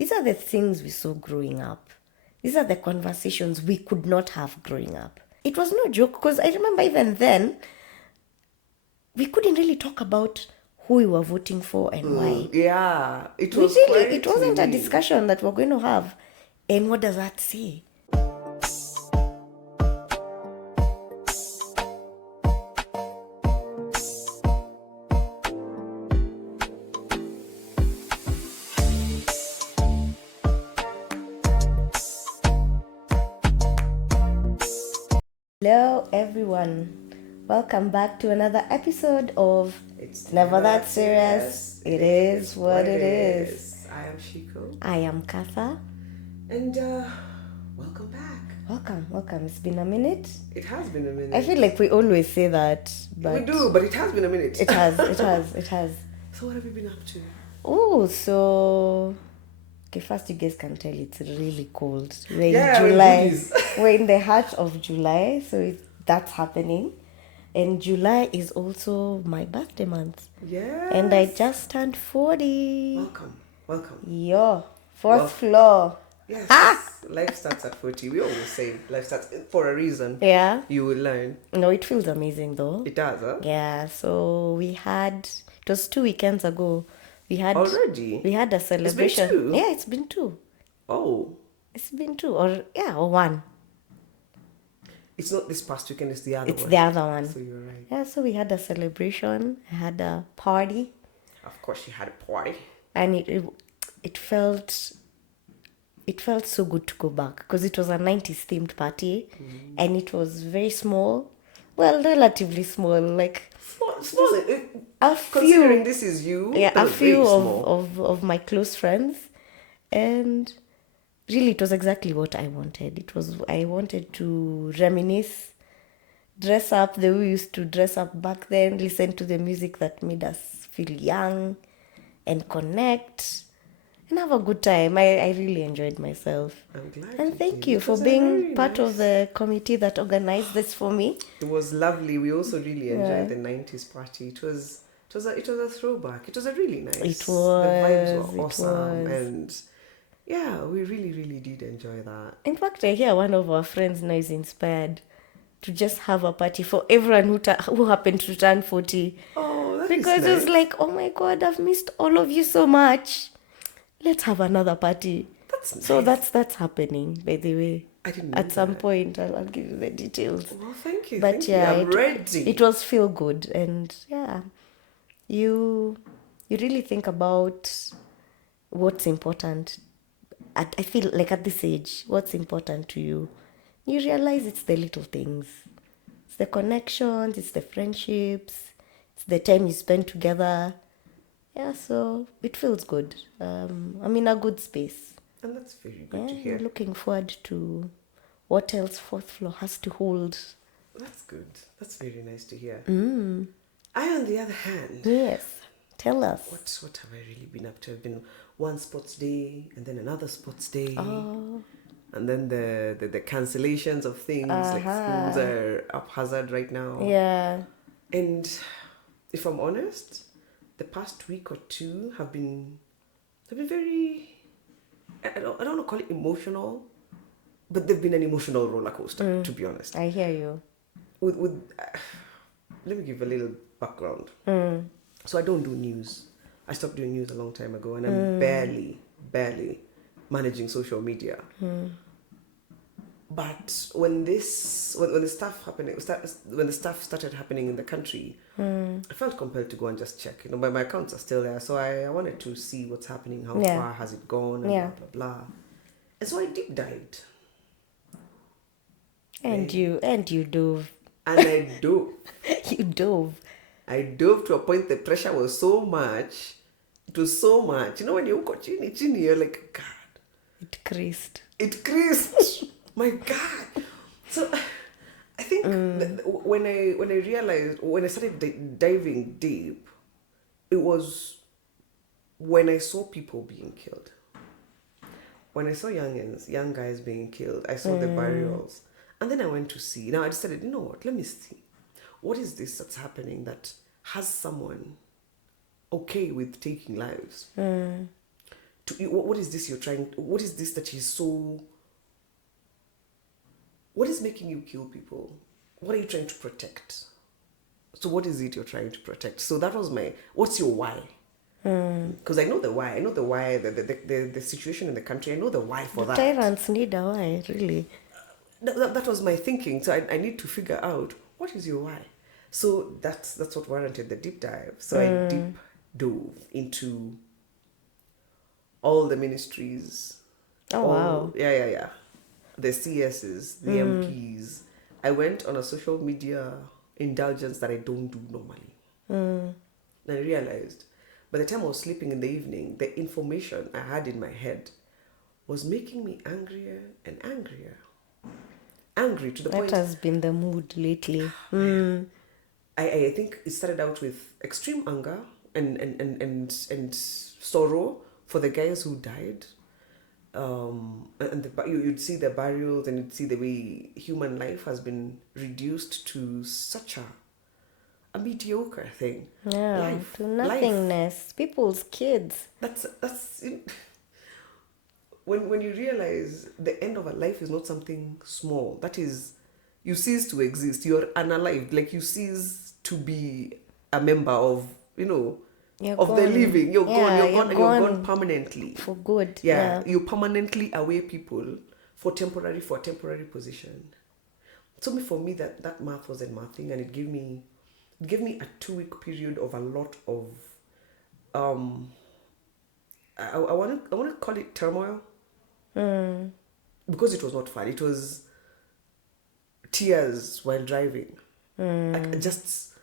These are the things we saw growing up. These are the conversations we could not have growing up. It was no joke, because I remember even then, we couldn't really talk about who we were voting for and why. Yeah, it We was really, it quite wasn't a unique. discussion that we're going to have. And what does that say? Hello, everyone. Welcome back to another episode of It's Never That Serious. It is what it is. I am Ciku. I am Nkatha. And welcome back. Welcome. It's been a minute. It has been a minute. I feel like we always say that, but we do, but it has been a minute. It has. So what have you been up to? Oh, so okay, first you guys can tell it's really cold. We're in Yeah, July. we're We're in the heart of July, so that's happening. And July is also my birthday month. Yes. And I just turned 40. Welcome. Yo, fourth floor. Yes. Life starts at 40. We always say life starts for a reason. Yeah. You will learn. No, it feels amazing though. It does, huh? Yeah, so it was 2 weekends ago. We had a celebration. It's been 2? Yeah, it's been 2. Oh. It's been 2 or 1. It's not this past weekend, it's the other one. It's the other one. So you're right. Yeah, so we had a celebration. I had a party. Of course you had a party. And it felt so good to go back, because it was a 90s themed party. And it was very small. Well, relatively small, like Small. a Considering few. this is you. Yeah, that a was very few small. of my close friends. And really, it was exactly what I wanted. I wanted to reminisce, dress up the way we used to dress up back then, listen to the music that made us feel young and connect and have a good time. I really enjoyed myself. I'm glad. And thank you It for was being part nice. of the committee that organized this for me. It was lovely. We also really enjoyed the 90s party. It was a throwback. It was a really nice. It The was. vibes were awesome. Was. And yeah, we really, really did enjoy that. In fact, I hear one of our friends now is inspired to just have a party for everyone who happened to turn 40. Oh, that Because is it was nice. like, oh my God, I've missed all of you so much. Let's have another party. That's nice. So that's happening, by the way. I didn't know At some that. point, I'll give you the details. Well, thank you. But thank yeah, you. I'm ready. it was feel good. And yeah, you really think about what's important. I feel like at this age, what's important to you. You realize it's the little things. It's the connections, it's the friendships, it's the time you spend together. Yeah, so it feels good. I'm in a good space. And that's very good Yeah, to hear. I'm looking forward to what else fourth floor has to hold. That's good. That's very nice to hear. Mm. I, on the other hand, Yes, tell us. what have I really been up to? I've been one sports day and then another sports day. Oh, And then the cancellations of things, like schools are haphazard right now. yeah. And if I'm honest, the past week or two have been very, I don't want to call it emotional, but they've been an emotional roller coaster, to be honest. I hear you. Let me give a little background. So I don't do news. I stopped doing news a long time ago, and I'm barely managing social media. But when the stuff started happening in the country, I felt compelled to go and just check. My accounts are still there, so I wanted to see what's happening, how far has it gone, and blah blah blah. And so I deep dived. And you dove. And I dove. You dove. I dove to a point the pressure was so much. It was so much. When you go chini, you're like, God. It creased. It creased. My God. So I think when I started diving deep, it was when I saw people being killed. When I saw young guys being killed, I saw the burials. And then I went to see. Now I decided, you know what, let me see. What is this that's happening that has someone okay with taking lives? To what is this you're trying? What is this that is so? What is making you kill people? What are you trying to protect? So what is it you're trying to protect? So that was my. What's your why? Because I know the why. I know the why. The situation in the country. I know the why for The that. tyrants need a why, really. That was my thinking. So I need to figure out what is your why. So that's what warranted the deep dive. So I deep dove into all the ministries. Oh, wow. Yeah. The CSs, the MPs. I went on a social media indulgence that I don't do normally. And I realized by the time I was sleeping in the evening, the information I had in my head was making me angrier and angrier. Angry to the point. That has been the mood lately. I think it started out with extreme anger and sorrow for the guys who died. You'd see the burials and you'd see the way human life has been reduced to such a mediocre thing. Yeah, to nothingness. People's kids. That's when you realize the end of a life is not something small. That is, you cease to exist. You're unalived. Like you cease to be a member of You're of the gone. living. You're Yeah, gone. you're You're gone gone permanently. for good. Yeah, you permanently away people for a temporary position. So for me that math wasn't mathing, and it gave me a 2-week period of a lot of I want to call it turmoil, because it was not fun. It was tears while driving. I just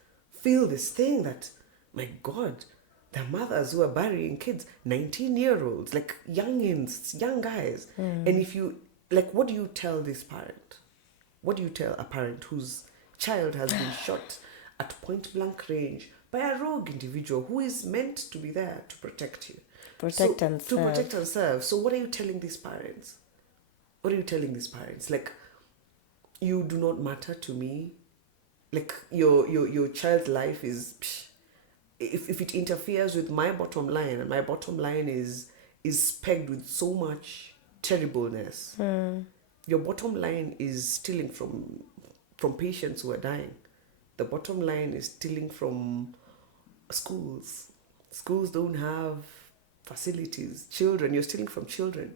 feel this thing that, my God, the mothers who are burying kids, 19-year-olds, like youngins, young guys. And if you, like, what do you tell this parent? What do you tell a parent whose child has been shot at point blank range by a rogue individual who is meant to be there to protect you? Protect and To serve. protect and serve. So what are you telling these parents? What are you telling these parents? Like, you do not matter to me. Like, your child's life is... If it interferes with my bottom line, and my bottom line is pegged with so much terribleness, your bottom line is stealing from patients who are dying. The bottom line is stealing from schools. Schools don't have facilities. Children, you're stealing from children.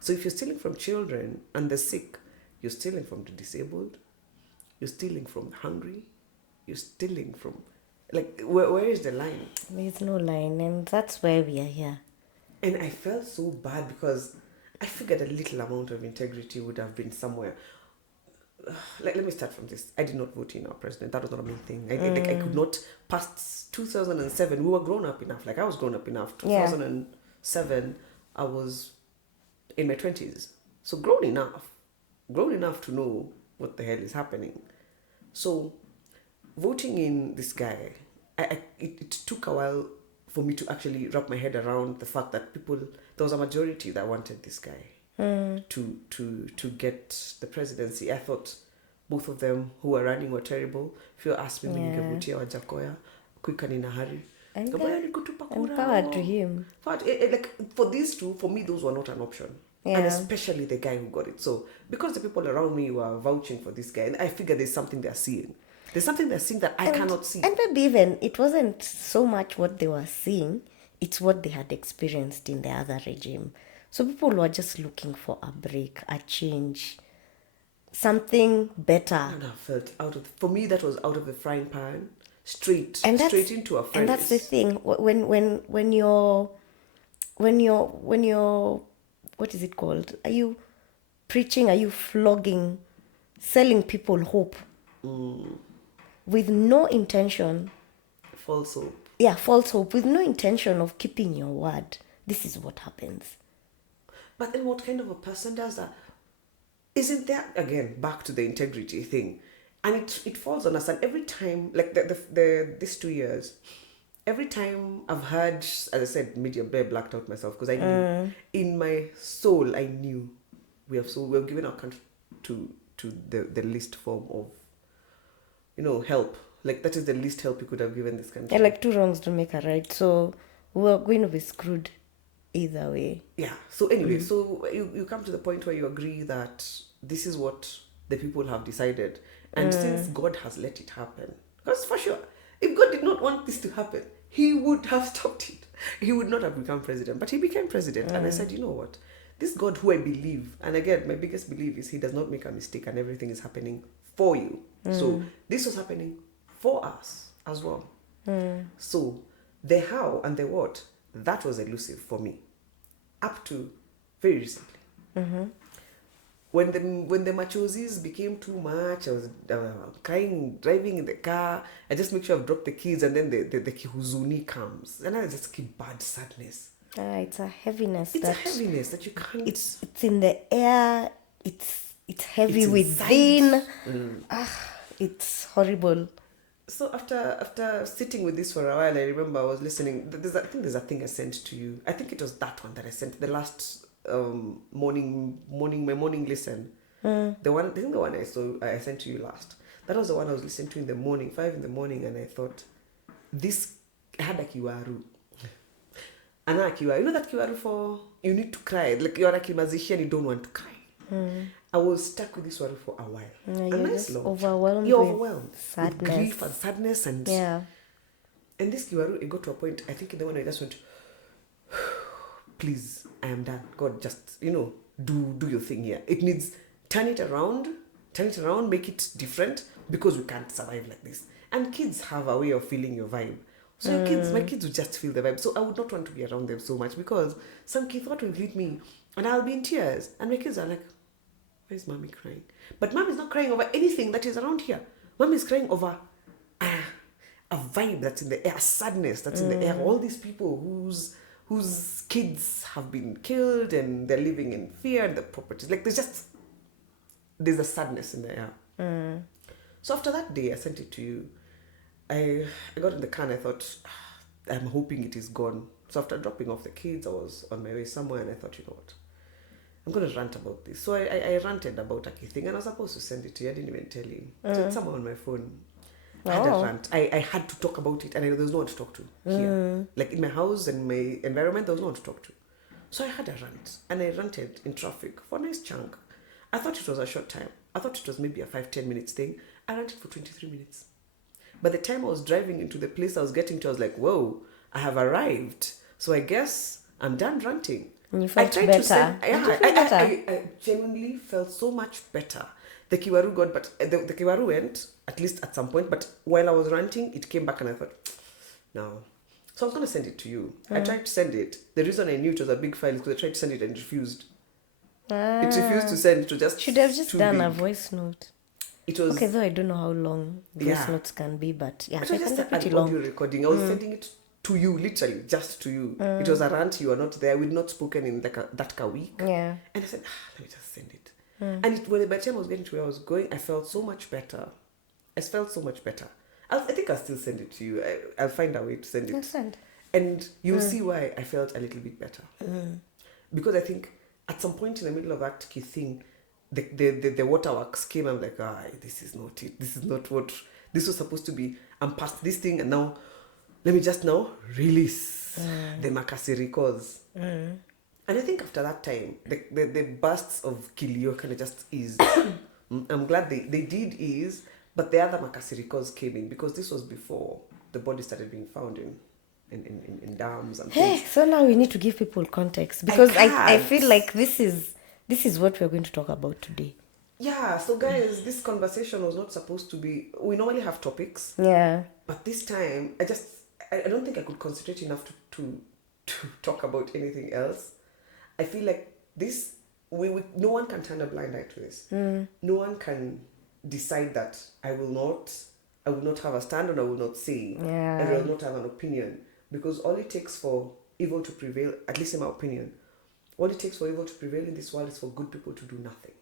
So if you're stealing from children and the sick, you're stealing from the disabled, you're stealing from the hungry, you're stealing from... Like, where is the line? There's no line, and that's why we are here. And I felt so bad because I figured a little amount of integrity would have been somewhere. Let me start from this. I did not vote in our president. That was not a main thing. I could not. Past 2007, we were grown up enough. Like, I was grown up enough. 2007, I was in my 20s. So grown enough to know what the hell is happening. So voting in this guy, it took a while for me to actually wrap my head around the fact that there was a majority that wanted this guy to get the presidency. I thought both of them who were running were terrible. If you ask me, ningevutia Wajakoya quicker in a hurry. And power to him. But like, for these two, for me, those were not an option. Yeah. And especially the guy who got it. So because the people around me were vouching for this guy, and I figured there's something they're seeing. There's something they're seeing that I cannot see. And maybe even it wasn't so much what they were seeing, it's what they had experienced in the other regime. So people were just looking for a break, a change, something better. And I felt for me, that was out of the frying pan, straight into a furnace. And that's the thing. When you're, what is it called? Are you preaching? Are you flogging, selling people hope? With no intention. False hope. Yeah, false hope. With no intention of keeping your word. This is what happens. But then what kind of a person does that? Isn't that, again, back to the integrity thing? And it falls on us. And every time, like these 2 years, every time I've heard, as I said, media blacked out myself, because I knew, in my soul, I knew we have given our country to the least form of, help. Like, that is the least help you could have given this country. Yeah, like 2 wrongs don't make a right. So we're going to be screwed. either way. Yeah. So anyway, so you come to the point where you agree that this is what the people have decided. And since God has let it happen, because for sure, if God did not want this to happen, he would have stopped it. He would not have become president. But he became president. And I said, you know what? This God who I believe, and again, my biggest belief is he does not make a mistake and everything is happening for you. So this was happening for us as well. So the how and the what, that was elusive for me up to very recently. When the machozis became too much, I was crying, driving in the car. I just make sure I've dropped the kids, and then the kihuzuni comes, and I just keep bad sadness. It's a heaviness. It's a heaviness that you can't. It's in the air. It's heavy It's within. It's horrible. So after sitting with this for a while, I remember I was listening. I think there's a thing I sent to you. I think it was that one that I sent, the last morning listen. The one I sent to you last. That was the one I was listening to in the morning, 5 a.m, and I thought, this had a kiwaru. And a kiwaru, you know that kiwaru for you need to cry, like you're a musician, you don't want to cry. I was stuck with this worry for a while. You're just overwhelmed. You're with overwhelmed sadness. with grief and sadness, and this kiwaru, it got to a point. I think in the one I just went, please, I am done. God, just do your thing here. It needs turn it around, make it different, because we can't survive like this. And kids have a way of feeling your vibe. So my kids would just feel the vibe. So I would not want to be around them so much, because some kid thought will greet me and I'll be in tears, and my kids are like, why is mommy crying? But mom is not crying over anything that is around here. Mom is crying over a vibe that's in the air, a sadness that's in the air. All these people whose kids have been killed and they're living in fear, and the properties, like there's a sadness in the air. So after that day, I sent it to you. I got in the car and I thought, I'm hoping it is gone. So after dropping off the kids, I was on my way somewhere, and I thought, you know what, I'm going to rant about this. So I ranted about a key thing, and I was supposed to send it to you. I didn't even tell you. So it's somewhere on my phone. I had a rant. I had to talk about it, and there was no one to talk to here. Like in my house and my environment, there was no one to talk to. So I had a rant, and I ranted in traffic for a nice chunk. I thought it was a short time. I thought it was maybe a 5-10 minutes thing. I ranted for 23 minutes. By the time I was driving into the place I was getting to, I was like, whoa, I have arrived. So I guess I'm done ranting. And you felt better. I genuinely felt so much better. The kiwaru got, but the kiwaru went, at least at some point, but while I was ranting, it came back, and I thought, no. So I was going to send it to you. I tried to send it. The reason I knew it was a big file is because I tried to send it and it refused. It refused to send. It was just should have just done big. a voice note. It was okay, though I don't know how long voice notes can be, but yeah, it was just an audio recording. I was sending it to you, literally, just to you. It was a rant. You were not there. We'd not spoken in that week. Yeah. And I said, let me just send it. And by the time I was getting to where I was going, I felt so much better. I felt so much better. I think I'll still send it to you. I'll find a way to send it. Send. And you'll see why I felt a little bit better. Because I think at some point in the middle of that key thing, the waterworks came. I'm like, this is not it. This is not what this was supposed to be. I'm past this thing, and now let me just now release the makasirikos. And I think after that time, the bursts of kilio kind of just eased. I'm glad they did ease, but the other makasirikos came in, because this was before the body started being found in dams and things. So now we need to give people context, because I feel like this is what we're going to talk about today. Yeah, so guys, this conversation was not supposed to be, we normally have topics. Yeah. But this time, I don't think I could concentrate enough to talk about anything else. I feel like this, no one can turn a blind eye to this. No one can decide that I will not have a stand, and I will not say, and I will not have an opinion. Because all it takes for evil to prevail, at least in my opinion, all it takes for evil to prevail in this world is for good people to do nothing.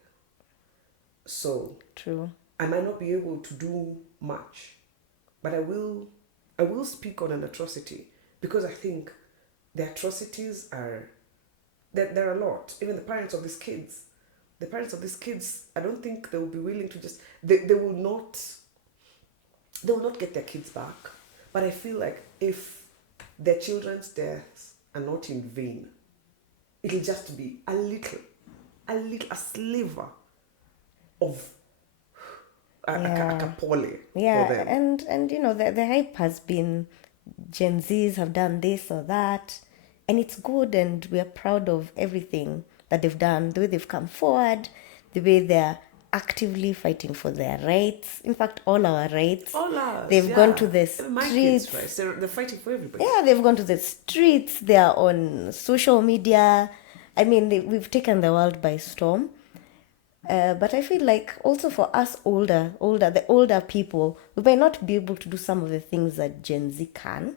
So true. I might not be able to do much, but I will speak on an atrocity, because I think the atrocities are there are a lot. Even the parents of these kids, I don't think they will be willing to just they will not get their kids back. But I feel like if their children's deaths are not in vain, it'll just be a sliver of a kapole for them. and the hype has been Gen Zs have done this or that, and it's good, and we are proud of everything that they've done, the way they've come forward, the way they're actively fighting for their rights. In fact, all our rights. All ours, They've yeah. gone to the My kids' streets. rights. They're fighting for everybody. Yeah, they've gone to the streets. They are on social media. I mean, we've taken the world by storm. But I feel like also for us the older people, we might not be able to do some of the things that Gen Z can,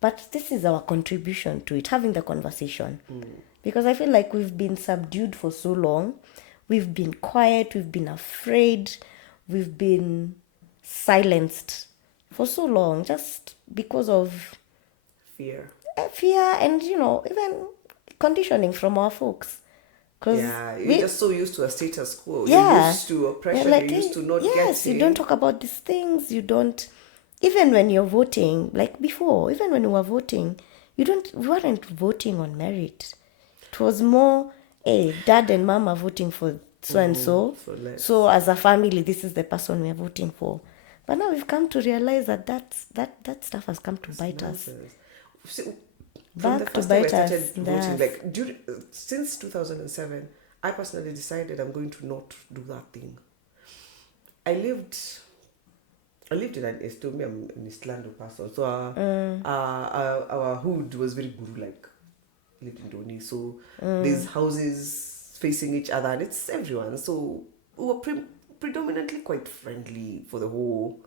but this is our contribution to it, having the conversation. Because I feel like we've been subdued for so long. We've been quiet, we've been afraid, we've been silenced for so long just because of Fear. fear and, even conditioning from our folks. Yeah, you're just so used to a status quo. Yeah. You're used to oppression. Like, you're used to not yes, getting. you don't talk about these things. You don't, even when you're voting, like before, even when we were voting, we weren't voting on merit. It was more, hey, dad and mom are voting for so and so. So as a family, this is the person we're voting for. But now we've come to realize that stuff has come to bite us. See, from the Back to first time I bite us. started voting, Yes. like since 2007, I personally decided I'm going to not do that thing. I lived in an Estonia, I'm an East Lando person, so our hood was very guru-like. Lived in Doni, so there's houses facing each other, and it's everyone. So we were predominantly quite friendly for the whole.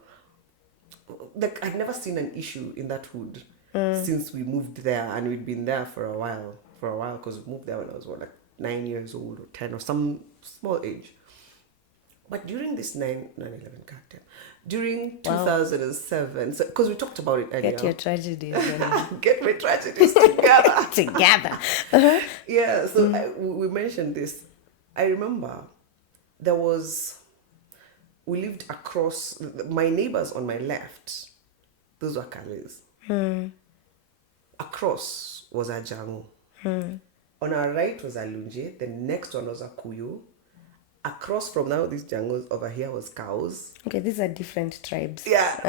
Like, I'd never seen an issue in that hood since we moved there, and we'd been there for a while because we moved there when I was like 9 years old or 10 or some small age. But during this 9/11 goddamn, during 2007, so because we talked about it earlier. Get your tragedies. Get my tragedies together. Together. Yeah, so we mentioned this. I remember we lived across, my neighbors on my left, those were Kalis. Across was a Jangu. On our right was a Lunje, the next one was a Kuyu. Across from now, these Jangus over here was cows. Okay, these are different tribes. Yeah,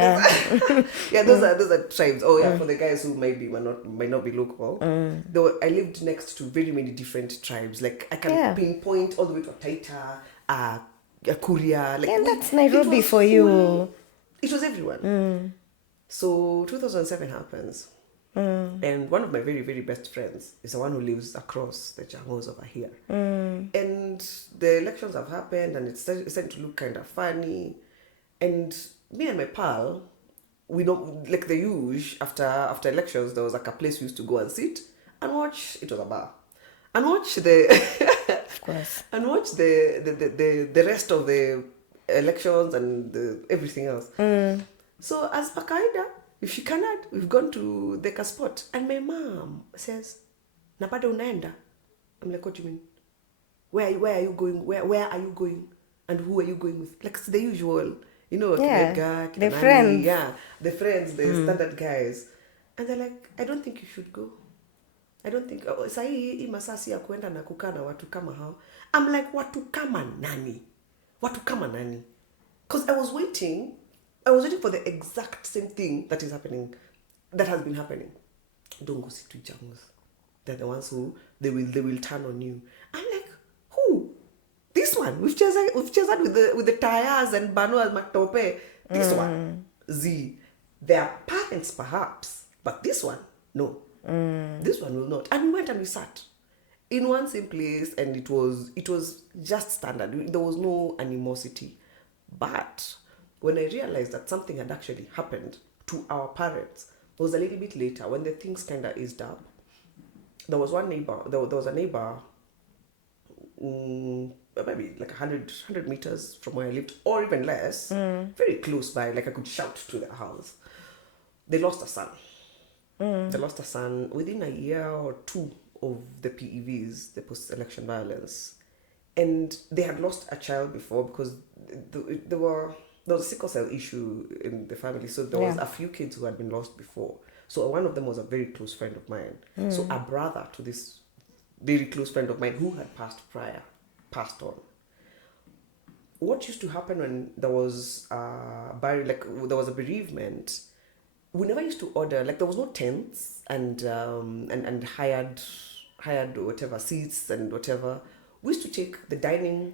yeah, those are tribes. Oh yeah, for the guys who might not be local. I lived next to very many different tribes. Like I can pinpoint all the way to Taita, Kuria. Like, and that's Nairobi for you. It was everyone. So 2007 happens. And one of my very, very best friends is the one who lives across the jungles over here. And the elections have happened, and it's starting to look kind of funny. And me and my pal, we know, like the usual, after elections, there was like a place we used to go and sit and watch. It was a bar, and watch Of course. and watch the rest of the elections and everything else. So as Pakaida, if she cannot, we've gone to the spot, and my mom says, "Napata unaenda?" I'm like, "What do you mean? Where are you going? Where are you going? And who are you going with?" Like, it's the usual, Yeah, the friends. Yeah, the friends, the standard guys. And they're like, "I don't think you should go. I don't think hii masasi ya kuenda na kukaa na watu kama hao." I'm like, "Watu kama nani? Watu kama nani?" Because I was waiting for the exact same thing that has been happening. Don't go sit with Jangus. They're the ones who they will turn on you. I'm like, who? This one. We've chased with the tires and Bano as Matope. This one. Z. Their parents perhaps, but this one, no. This one will not. And we went and we sat in one same place, and it was just standard. There was no animosity. But when I realized that something had actually happened to our parents, it was a little bit later when the things kind of eased up. There was one neighbor, there was a neighbor, maybe like 100 meters from where I lived, or even less, very close by, like I could shout to their house. They lost a son. They lost a son within a year or two of the PEVs, the post-election violence. And they had lost a child before because there was a sickle cell issue in the family. So there was a few kids who had been lost before. So one of them was a very close friend of mine. So a brother to this very close friend of mine who had passed on. What used to happen when there was there was a bereavement, we never used to order, like there was no tents and hired whatever seats and whatever. We used to take the dining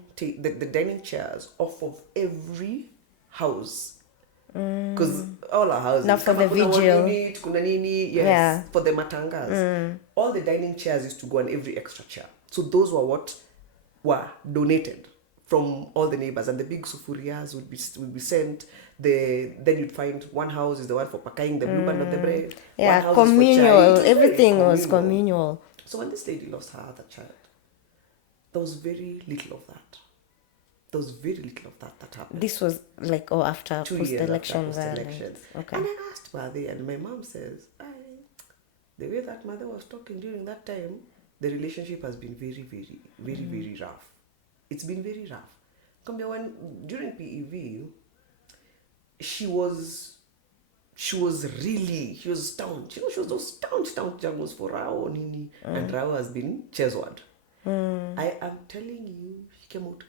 chairs off of every house, because all our houses, Now for the kama kuna vigil. unit, kuna nini, yes, Yeah. for the matangas, all the dining chairs used to go on every extra chair. So those were what were donated from all the neighbors, and the big sufurias would be sent. Then you'd find one house is the one for pakaing the blue band of the bread. One Yeah, house is for chai. communal. It was very Everything was communal. So when this lady lost her other child, there was very little of that. There was very little of that happened. This was like, after 2 years post-election after violence. post-election. Okay. And I asked Badi, and my mom says, the way that mother was talking during that time, the relationship has been very, very, very, very rough. It's been very rough. When during PEV, she was staunch. She was those staunch jungles for Rao Nini, and Rao has been chesward. I am telling you, she came out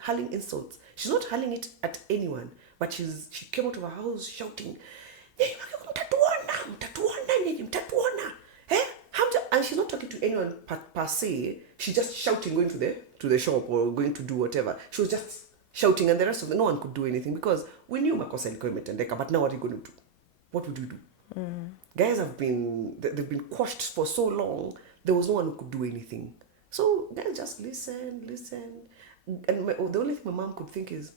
hurling insults. She's not hurling it at anyone, but she came out of her house shouting, and she's not talking to anyone per se. She's just shouting, going to the shop or going to do whatever. She was just shouting, and the rest of no one could do anything because we knew makosa ilikuwa imetendeka. But now what are you going to do? What would you do? Guys they've been quashed for so long. There was no one who could do anything. So guys just listen, and the only thing my mom could think is,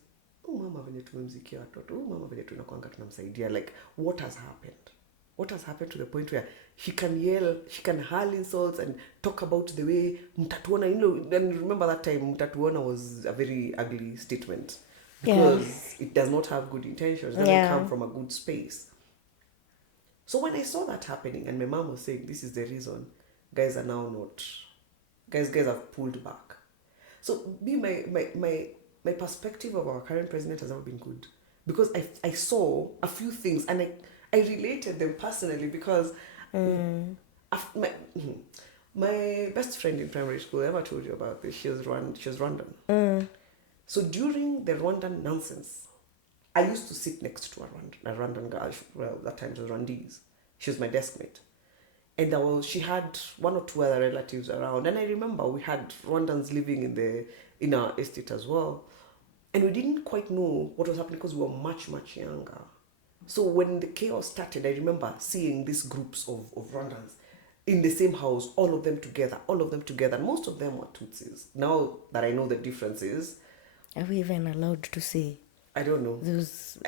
mama venye tumemzikia watoto, mama venye tunakwanga tunamsaidia. Like, what has happened? What has happened to the point where she can yell, she can hurl insults and talk about the way mtatuona, and remember that time mtatuona was a very ugly statement because it does not have good intentions. It doesn't come from a good space. So when I saw that happening and my mom was saying, this is the reason, guys have pulled back. So my perspective of our current president has never been good because I saw a few things and I related them personally because my best friend in primary school, I ever told you about this, she was Rwandan. So during the Rwandan nonsense, I used to sit next to a Rwandan girl. Well, that time it was Rwandese. She was my desk mate. And she had one or two other relatives around. And I remember we had Rwandans living in our estate as well. And we didn't quite know what was happening because we were much, much younger. So when the chaos started, I remember seeing these groups of Rwandans in the same house, all of them together. And most of them were Tutsis. Now that I know the differences. Are we even allowed to say? I don't know. Those,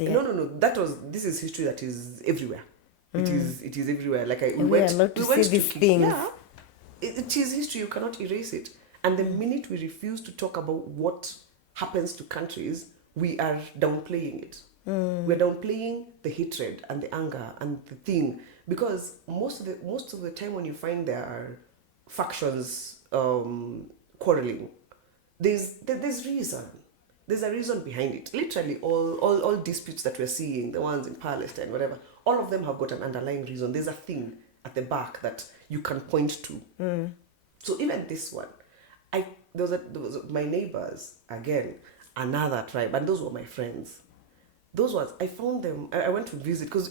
No. This is history that is everywhere. It is everywhere. Like we went to say these things. Yeah, it is history. You cannot erase it. And the minute we refuse to talk about what happens to countries, we are downplaying it. We're downplaying the hatred and the anger and the thing, because most of the time when you find there are factions quarreling, there's reason. There's a reason behind it. Literally, all disputes that we're seeing, the ones in Palestine, whatever, all of them have got an underlying reason. There's a thing at the back that you can point to. So even this one, there was my neighbors, again, another tribe, and those were my friends. Those ones, I found them, I went to visit, because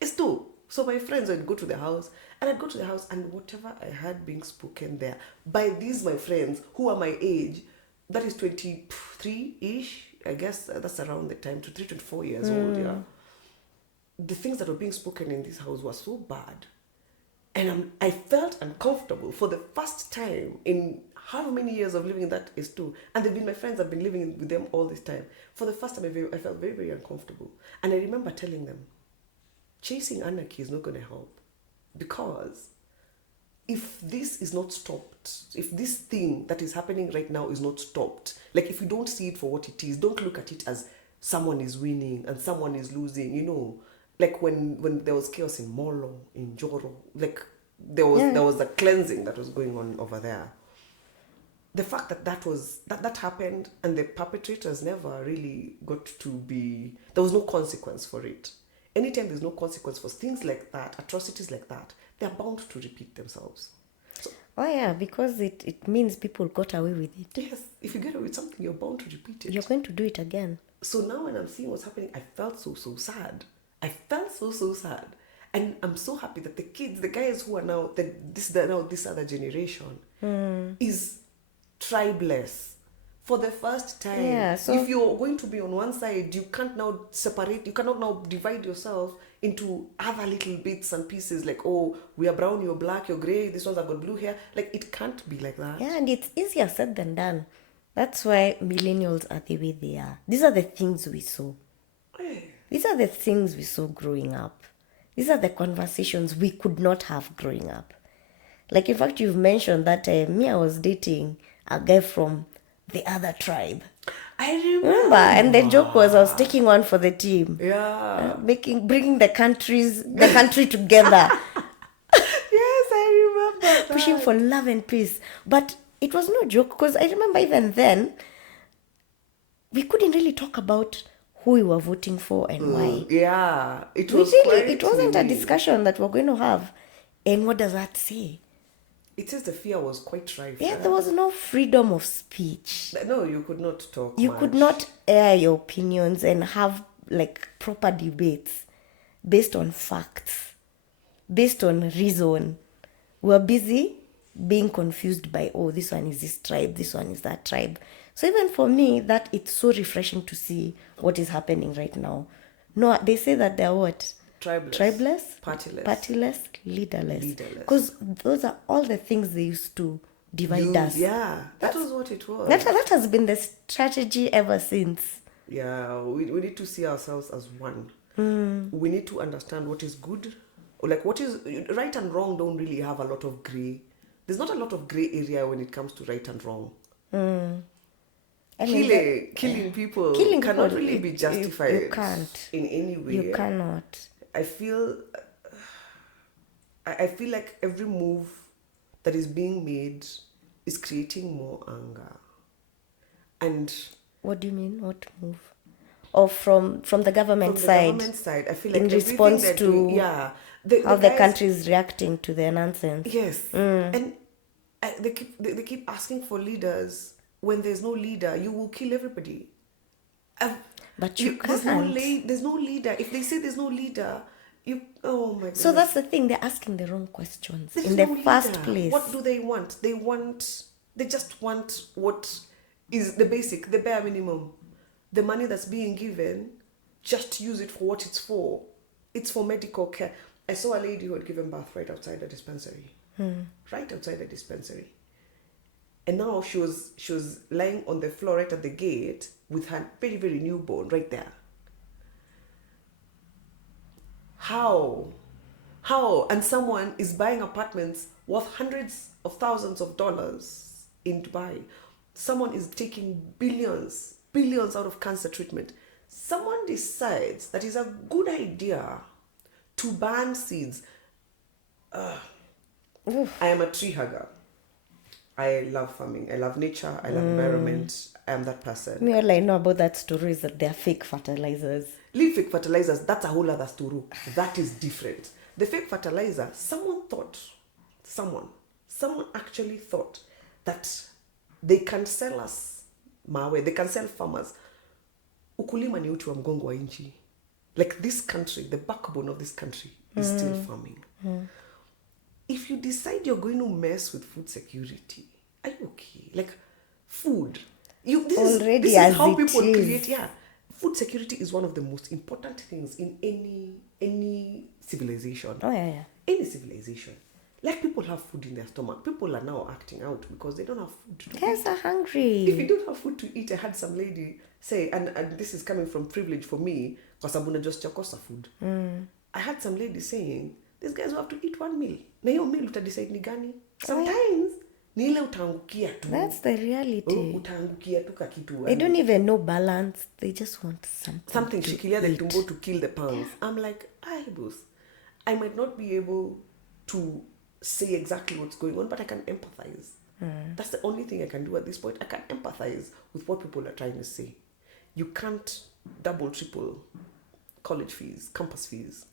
it's two. So my friends, I'd go to the house, and whatever I had being spoken there, by these my friends, who are my age, that is 23-ish, I guess that's around the time, 23, 24 years old, yeah. The things that were being spoken in this house were so bad. And I felt uncomfortable for the first time in how many years of living in that is too. And they've been my friends, I've been living with them all this time. For the first time, I felt very, very uncomfortable. And I remember telling them, chasing anarchy is not going to help. Because if this is not stopped, if this thing that is happening right now is not stopped, like if you don't see it for what it is, don't look at it as someone is winning and someone is losing, like when there was chaos in Molo, in Joro, like there was the cleansing that was going on over there. The fact that happened and the perpetrators never really got to be, there was no consequence for it. Anytime there's no consequence for things like that, atrocities like that, they're bound to repeat themselves. Oh yeah, because it means people got away with it. Yes, if you get away with something, you're bound to repeat it. You're going to do it again. So now when I'm seeing what's happening, I felt so sad. I felt so sad. And I'm so happy that the kids, the guys who are now this other generation is tribeless. For the first time, Yeah, so if you're going to be on one side, you can't now separate, you cannot now divide yourself into other little bits and pieces like, oh, we are brown, you're black, you're grey, this one's have got blue hair. Like, it can't be like that. yeah, and it's easier said than done. That's why millennials are the way they are. These are the things we saw. These are the things we saw growing up. These are the conversations we could not have growing up. Like, in fact, you've mentioned that I was dating a guy from the other tribe. I remember. And the joke was I was taking one for the team. Yeah. Bringing the country together. Yes, I remember that. Pushing for love and peace. But it was no joke, because I remember even then, we couldn't really talk about who we were voting for and why. Yeah, it We was really, it wasn't a quite- discussion that we're going to have. And what does that say? It says the fear was quite rife. Yeah, there was no freedom of speech. No, you could not talk. You much. could not air your opinions and have like proper debates based on facts, based on reason. We're busy being confused by, oh, this one is this tribe, this one is that tribe. So even for me, that it's so refreshing to see what is happening right now. No, they say that they're what? Tribeless. Partyless, leaderless. Leaderless. Because those are all the things they used to divide us. Yeah, that was what it was. That has been the strategy ever since. Yeah, we need to see ourselves as one. We need to understand what is good, or like what is right and wrong. Don't really have a lot of gray. There's not a lot of gray area when it comes to right and wrong. I mean, Killing people killing cannot people, really be justified. You can't. In any way. You cannot. I feel like every move that is being made is creating more anger. And What do you mean? What move? Or from the government from the side? government side, I feel like in everything response they're to doing, how the guys- country is reacting to their nonsense. Yes, and they keep asking for leaders. When there's no leader, you will kill everybody. But There's can't. there's no leader. If they say there's no leader, oh my god. So that's the thing. They're asking the wrong questions There's in the no first leader. place. What do they want? They just want what is the basic, the bare minimum. The money that's being given, just use it for what it's for. It's for medical care. I saw a lady who had given birth right outside the dispensary. Right outside the dispensary. And now she was lying on the floor right at the gate with her very, very newborn right there. How? And someone is buying apartments worth hundreds of thousands of dollars in Dubai. Someone is taking billions out of cancer treatment. Someone decides that is a good idea to ban seeds. I am a tree hugger. I love farming. I love nature. I love environment. I am that person. Me, all I know about that story is that they're fake fertilizers. Leave fake fertilizers, that's a whole other story. That is different. The fake fertilizer, someone actually thought that they can sell us mawe, they can sell farmers. Ukulima ni uti wa mgongo wa nchi. Like this country, the backbone of this country is still farming. If you decide you're going to mess with food security, are you okay? Like food. This is how people create. Yeah. Food security is one of the most important things in any civilization. Oh, yeah. Any civilization. Like people have food in their stomach. People are now acting out because they don't have food to eat. Guys are hungry. If you don't have food to eat, I had some lady say, and this is coming from privilege for me, because I'm gonna just chakosa food. I had some lady saying, these guys will have to eat one meal. Na hiyo meal utadecide ni gani? Sometimes ni ile utaangukia tu. That's the reality. Utaangukia tu kakitu. They don't even know balance. They just want something to shikilia the eat. tumbo to kill the pounds. I'm like, boss, I might not be able to say exactly what's going on, but I can empathize. That's the only thing I can do at this point. I can empathize with what people are trying to say. You can't double, triple college fees, campus fees.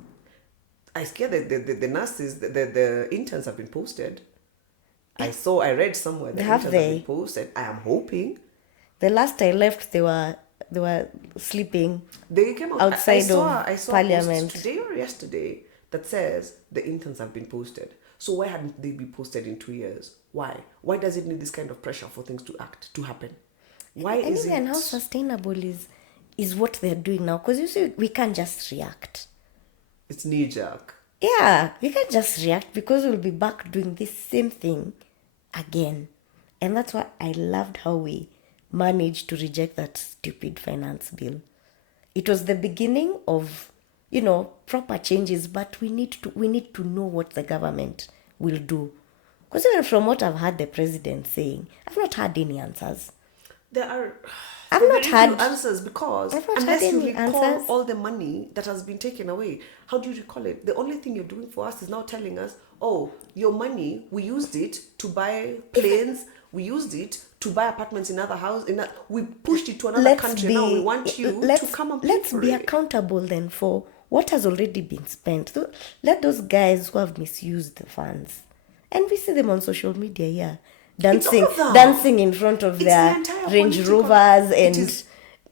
I scare that the nurses, the interns have been posted. I read somewhere that Have interns have they? been posted. I am hoping. The last I left, they were sleeping They came out. outside of I saw a Parliament. post today or yesterday that says the interns have been posted. So why hadn't they been posted in 2 years? Why? Why does it need this kind of pressure for things to happen? Why And is even it? how sustainable is what they're doing now? Because you see, we can't just react. It's knee jerk. Yeah, we can't just react because we'll be back doing this same thing again. And that's why I loved how we managed to reject that stupid finance bill. It was the beginning of, proper changes, but we need to know what the government will do. Because even from what I've heard the president saying, I've not had any answers. There are I've very not few had answers because I've not unless had you any recall answers. all the money that has been taken away, how do you recall it? The only thing you're doing for us is now telling us, oh, your money, we used it to buy planes, we used it to buy apartments in other houses, we pushed it to another country. Now we want you to come and pay let's for be it. accountable then for what has already been spent. So let those guys who have misused the funds, and we see them on social media, It's all of them. dancing in front of It's the their entire Range political- Rovers, it and is-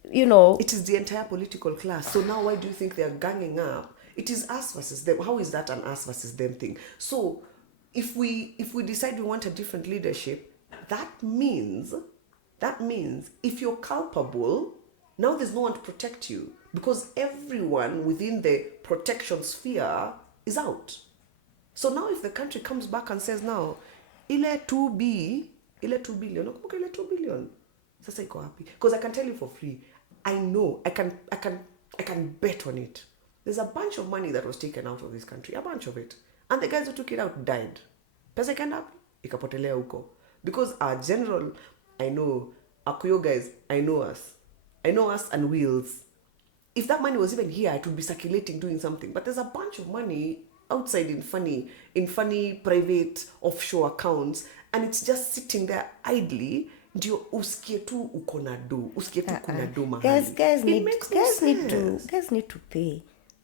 you know, It is the entire political class. So now why do you think they are ganging up? It is us versus them. How is that an us versus them thing? So if we decide we want a different leadership, that means if you're culpable, now there's no one to protect you because everyone within the protection sphere is out. So now if the country comes back and says now ile 2 billion, nakumbuka ile 2 billion. Sasa iko wapi? Because I can tell you for free, I know, I can bet on it. There's a bunch of money that was taken out of this country, a bunch of it. And the guys who took it out died. Pesa ikaenda wapi? Ikapotelea huko. Because our general, I know, Akuyo guys, I know us and Wheels. If that money was even here, it would be circulating, doing something. But there's a bunch of money outside in funny private offshore accounts, and it's just sitting there idly. Ndio usikie tu uko na do, usikie tu kuna do mahali. guys It makes no sense. guys need to pay.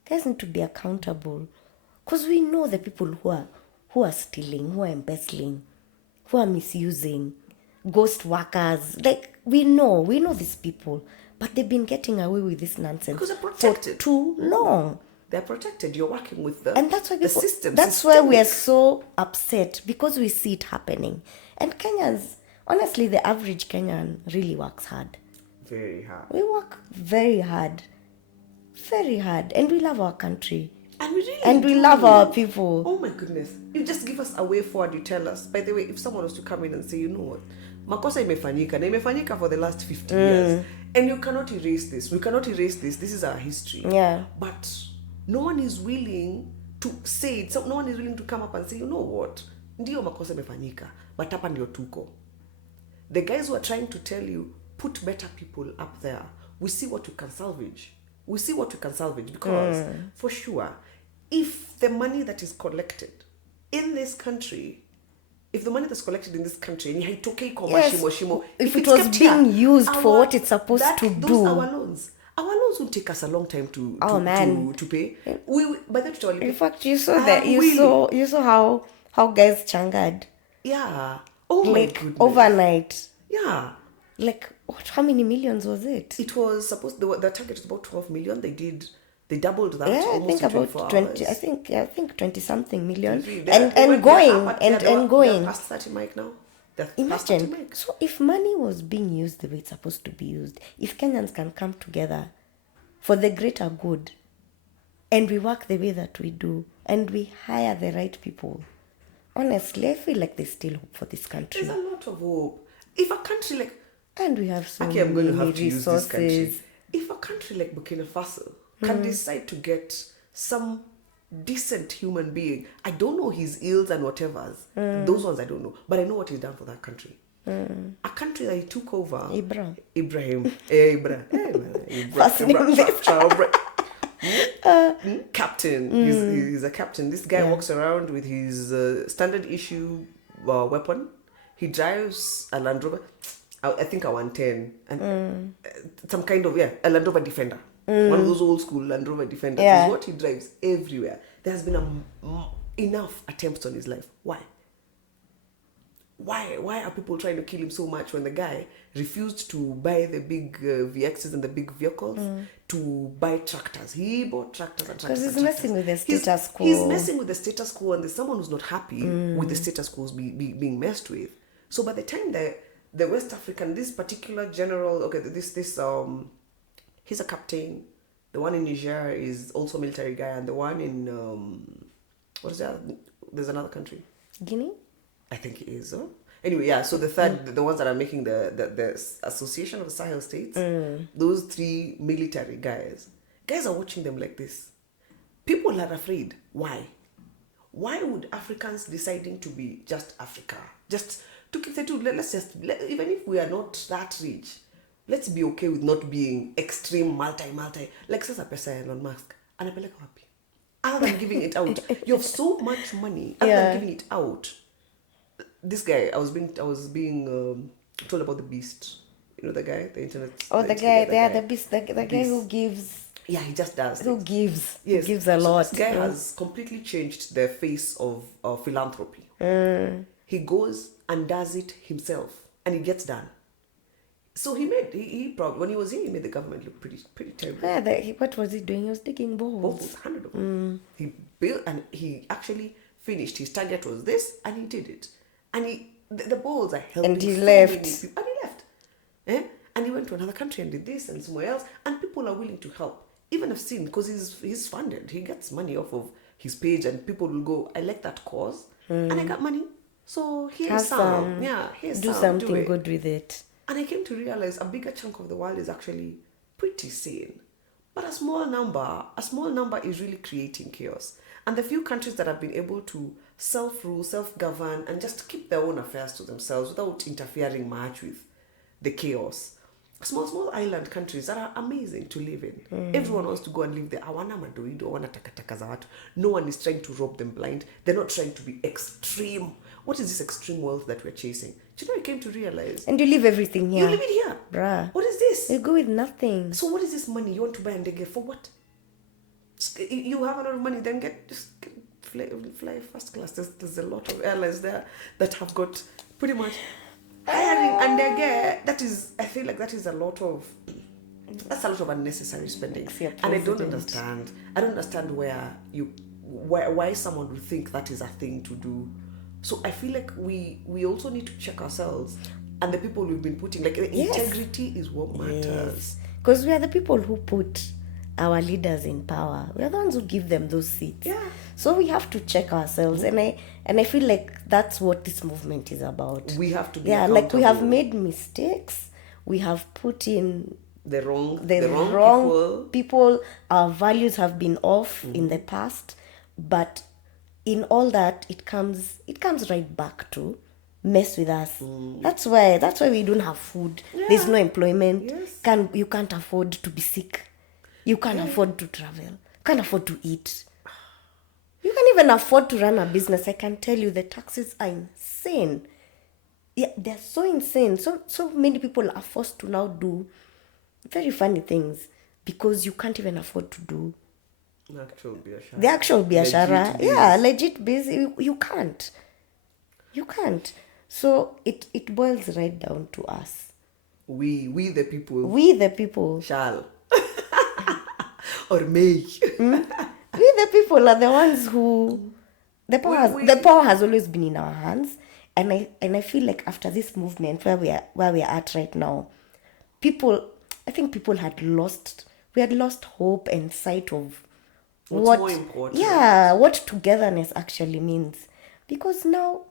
Guys need to be accountable, because we know the people who are stealing, who are embezzling, who are misusing, ghost workers. Like we know these people, but they've been getting away with this nonsense Because they're for protected. too long. They're protected. You're working with them. And that's why the people, system. that's why we are systemic. so upset, because we see it happening. And Kenyans, honestly, the average Kenyan really works hard. Very hard. We work very hard, and we love our country, And we really and we do. love our people. Oh my goodness. You just give us a way forward, you tell us. By the way, if someone was to come in and say, you know what, makosa imefanyika, na imefanyika for the last 50 years, and you cannot erase this. We cannot erase this. This is our history. Yeah. But no one is willing to say it. So no one is willing to come up and say, you know what, ndio makosa imefanyika, but hapa ndio tuko. The guys who are trying to tell you, put better people up there. We see what we can salvage. Because for sure, if the money that is collected in this country, and haitokei kwa Yes, mashimo, if it it's was kept being here, used for what it's supposed to those do. our loans will take us a long time to pay. We by the time In fact, you saw how guys changered. Yeah. Oh my goodness. Overnight. Yeah. How many millions was it? It was supposed the target was about 12 million. They doubled that. Yeah, I almost think in about 24 20. hours. I think 20 something million, They and went- going they're going. past 30 mic now. They're past 30 Imagine. mic. So if money was being used the way it's supposed to be used, if Kenyans can come together for the greater good, and we work the way that we do, and we hire the right people, honestly, I feel like there's still hope for this country. There's a lot of hope. If a country like And we have so okay, I'm going to many have to use this country. resources. If a country like Burkina Faso can decide to get some decent human being, I don't know his ills and whatevers. Those ones I don't know, but I know what he's done for that country. A country that he took over. Ibrahim. First name Captain. He's a captain. This guy walks around with his standard issue weapon. He drives a Land Rover, I think a 110, and some kind of a Land Rover Defender. One of those old school Land Rover Defenders. Yeah. Is what he drives everywhere. There has been enough attempts on his life. Why? Why are people trying to kill him so much when the guy refused to buy the big VXs and the big vehicles to buy tractors? He bought tractors and tractors. Because he's and messing with the He's- status quo. He's messing with the status quo, and there's someone who's not happy with the status quo being messed with. So by the time the West African, this particular general, okay, he's a captain. The one in Niger is also a military guy, and the one in what is that? There's another country. Guinea? I think it is. Huh? Anyway, yeah. So the third, the ones that are making the Association of the Sahel States, those three military guys are watching them like this. People are afraid. Why? Why would Africans deciding to be just Africa, just to keep the two? Let's just even if we are not that rich, let's be okay with not being extreme multi. Like sasa pesa ya Elon Musk, anapeleka wapi? Other than giving it out, you have so much money. Other than giving it out. This guy, I was being told about the beast. You know the guy, the internet. Oh, the guy, the beast, the guy who gives. Yeah, he just does. Who gives? Yes, He gives a lot. This guy has completely changed the face of philanthropy. He goes and does it himself, and it gets done. So he probably when he was here, he made the government look pretty terrible. Yeah, what was he doing? He was digging balls. Both 100 of them. He built and he actually finished. His target was this, and he did it. And the balls are helping. And he so left. many people. And he left. And he went to another country and did this and somewhere else. And people are willing to help. Even I've seen, because he's funded. He gets money off of his page, and people will go, I like that cause. And I got money. So here's some. Yeah, here's do some. something Do it. good with it. And I came to realize a bigger chunk of the world is actually pretty sane. But a small number is really creating chaos. And the few countries that have been able to self-rule, self-govern, and just keep their own affairs to themselves without interfering much with the chaos. Small island countries that are amazing to live in. Everyone wants to go and live there. Hawana madoido, hawana takataka za watu. No one is trying to rob them blind. They're not trying to be extreme. What is this extreme wealth that we're chasing? Do you know I came to realize? And you leave everything here. You leave it here. Bruh. What is this? You go with nothing. So what is this money you want to buy and get for what? You have a lot of money, then fly first class. There's a lot of airlines there that have got pretty much hiring, and they get I feel like that's a lot of unnecessary spending. And I don't understand why someone would think that is a thing to do. So I feel like we also need to check ourselves and the people we've been putting, like integrity is what matters. Because we are the people who put our leaders in power. We are the ones who give them those seats. Yeah. So we have to check ourselves, and I feel like that's what this movement is about. We have to be like we have made mistakes. We have put in the wrong people. Our values have been off in the past, but in all that, it comes right back to mess with us. That's why we don't have food. Yeah. There's no employment. Yes. You can't afford to be sick. You can't afford to travel. You can't afford to eat. You can't even afford to run a business. I can tell you the taxes are insane. Yeah, they're so insane. So many people are forced to now do very funny things because you can't even afford to do the actual biashara. Yeah, legit busy. You can't. So it boils right down to us. We the people shall or may. We the people are the ones who the power has always been in our hands, and I feel like after this movement where we are at right now, I think people had lost hope and sight of what's more important. Yeah, what togetherness actually means, because now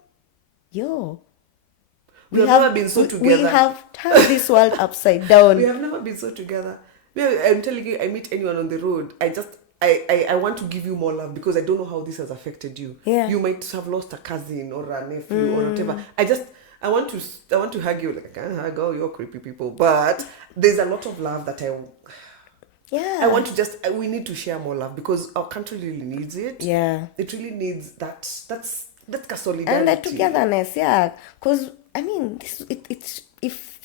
we have never been so together. We have turned this world upside down. We have never been so together. I'm telling you, I meet anyone on the road, I want to give you more love because I don't know how this has affected you. Yeah. You might have lost a cousin or a nephew or whatever. I want to hug you. Like, I can't hug all your creepy people, but there's a lot of love that I want to we need to share more love because our country really needs it. Yeah. It really needs that's solidarity. And the togetherness, yeah. Because, I mean, it's if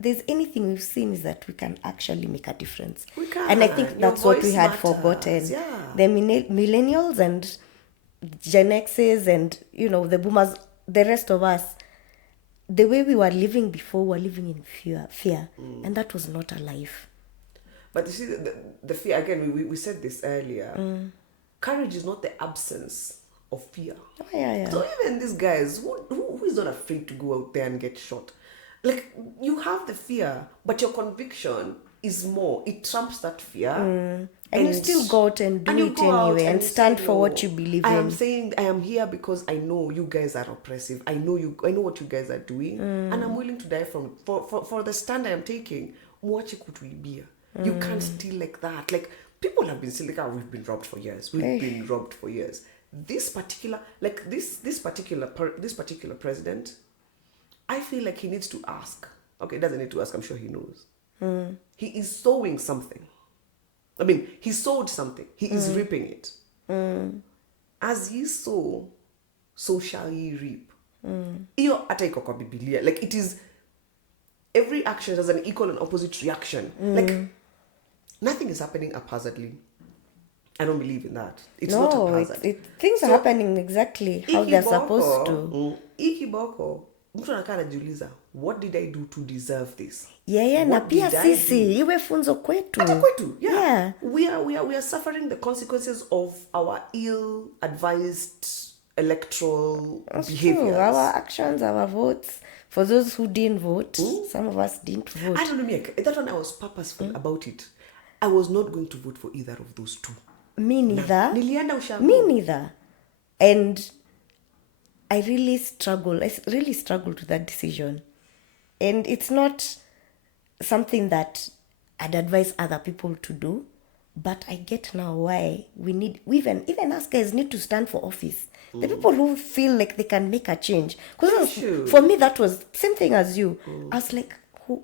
there's anything we've seen is that we can actually make a difference. We can. And I think that's what we had forgotten. Yeah. The millennials and Gen X's and, the boomers, the rest of us, the way we were living before, we were living in fear, and that was not a life. But you see, the fear, again, we said this earlier. Courage is not the absence of fear. Oh, yeah. So even these guys, who is not afraid to go out there and get shot? Like, you have the fear, but your conviction is more. It trumps that fear. And you still go out and do you it go out anyway and you stand say, for "No, what you believe I am in." saying I am here because I know you guys are oppressive. I know what you guys are doing, and I'm willing to die for the stand I am taking. Mwache kutuibia. You can't steal like that. Like, people have been stealing. Like, we've been robbed for years. We've been robbed for years. This particular president, I feel like he needs to ask. Okay, he doesn't need to ask. I'm sure he knows. He is sowing something. I mean, he sowed something. He is reaping it. As ye sow, so shall ye reap. Iyo hata iko kwa Biblia. Like, it is, every action has an equal and opposite reaction. Like, nothing is happening haphazardly. I don't believe in that. It's not haphazard. Things are happening exactly how they're supposed to. Ikiboko, mtu anakaa anajiuliza, what did I do to deserve this? Na pia sisi iwe funzo kwetu. Hata kwetu, yeah. We are suffering the consequences of our ill-advised electoral behaviors. Our actions, our votes. For those who didn't vote, some of us didn't vote. I don't know, that one I was purposeful about it. I was not going to vote for either of those two. Me neither. Nilienda ushago. Me neither. And I really struggled with that decision. And it's not something that I'd advise other people to do, but I get now why we even us guys need to stand for office. The people who feel like they can make a change. Because for me, that was same thing as you. I was like,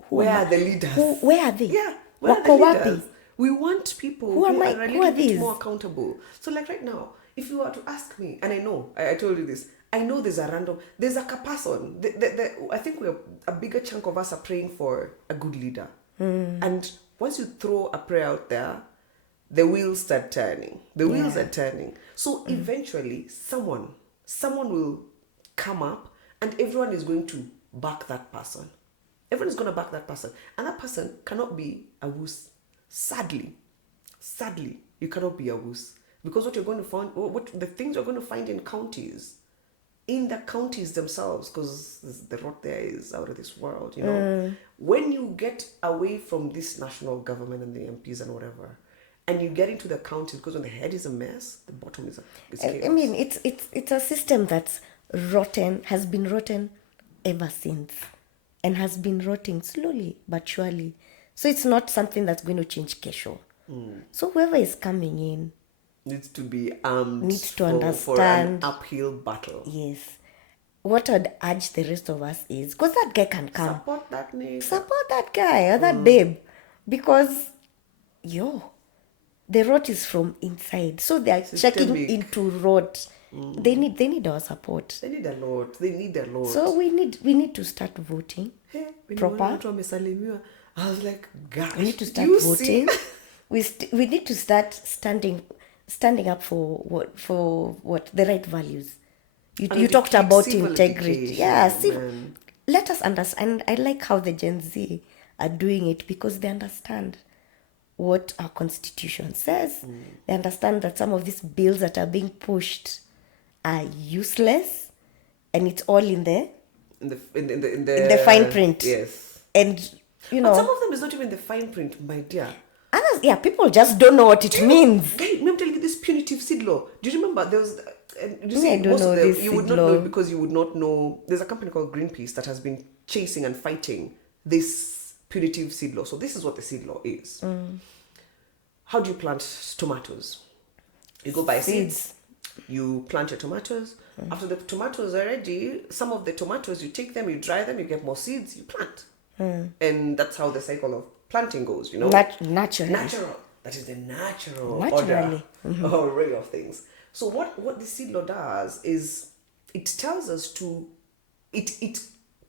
where are the leaders? Where are they? Yeah, where are the leaders? We want people who are a little bit more accountable. So, like, right now, if you were to ask me, and I know, I told you this, I know there's a person. I think a bigger chunk of us are praying for a good leader. And once you throw a prayer out there, the wheels start turning. The wheels are turning. So eventually, someone will come up, and everyone is going to back that person. Everyone is going to back that person. And that person cannot be a wuss. Sadly, you cannot be a wuss. Because what you're going to find, the things you're going to find in the counties themselves, because the rot there is out of this world, you know. When you get away from this national government and the MPs and whatever, and you get into the counties, because when the head is a mess, the bottom is chaos. I mean, it's a system that's rotten, has been rotten ever since, and has been rotting slowly but surely. So it's not something that's going to change kesho. So whoever is coming in needs to be armed, needs to understand for an uphill battle. Yes. What I'd urge the rest of us is, because that guy can come. Support that nigga. Support that guy or that babe. Because, the rot is from inside. So they are checking into rot. They need our support. They need a lot. So we need to start voting. Proper. I was like, gosh. We need to start voting. We need to start standing up for what the right values. You talked about integrity. Yeah, let us understand. I like how the Gen Z are doing it, because they understand what our constitution says. They understand that some of these bills that are being pushed are useless, and it's all in the fine print. Yes. And but some of them is not even the fine print, my dear. Others, people just don't know what it means. Guy, I'm telling you, this punitive seed law. Do you remember there was? You would not know it because you would not know. There's a company called Greenpeace that has been chasing and fighting this punitive seed law. So this is what the seed law is. How do you plant tomatoes? You go buy seeds. You plant your tomatoes. After the tomatoes are ready, some of the tomatoes, you take them, you dry them, you get more seeds, you plant. And that's how the cycle of planting goes, you know. Natural. That is the natural order or array of things. So what the seed law does is it tells us it